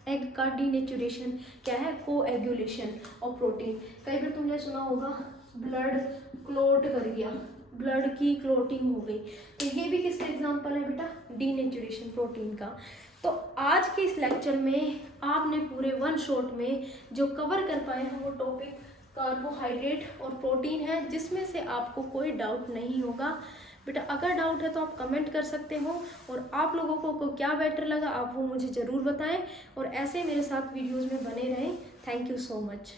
Egg का डीनेचुरेशन क्या है, कोएगुलेशन ऑफ प्रोटीन। कई बार तुमने सुना होगा ब्लड क्लोट कर गया, ब्लड की क्लोटिंग हो गई, तो ये भी किसका एग्जांपल है बेटा, डीनेचुरेशन प्रोटीन का। तो आज के इस लेक्चर में आपने पूरे वन शॉट में जो कवर कर पाए हैं वो टॉपिक कार्बोहाइड्रेट और प्रोटीन है, जिसमें से आपको कोई डाउट नहीं होगा। बेटा अगर डाउट है तो आप कमेंट कर सकते हो, और आप लोगों को क्या बेटर लगा आप वो मुझे ज़रूर बताएं, और ऐसे मेरे साथ वीडियोज़ में बने रहें। Thank you so much.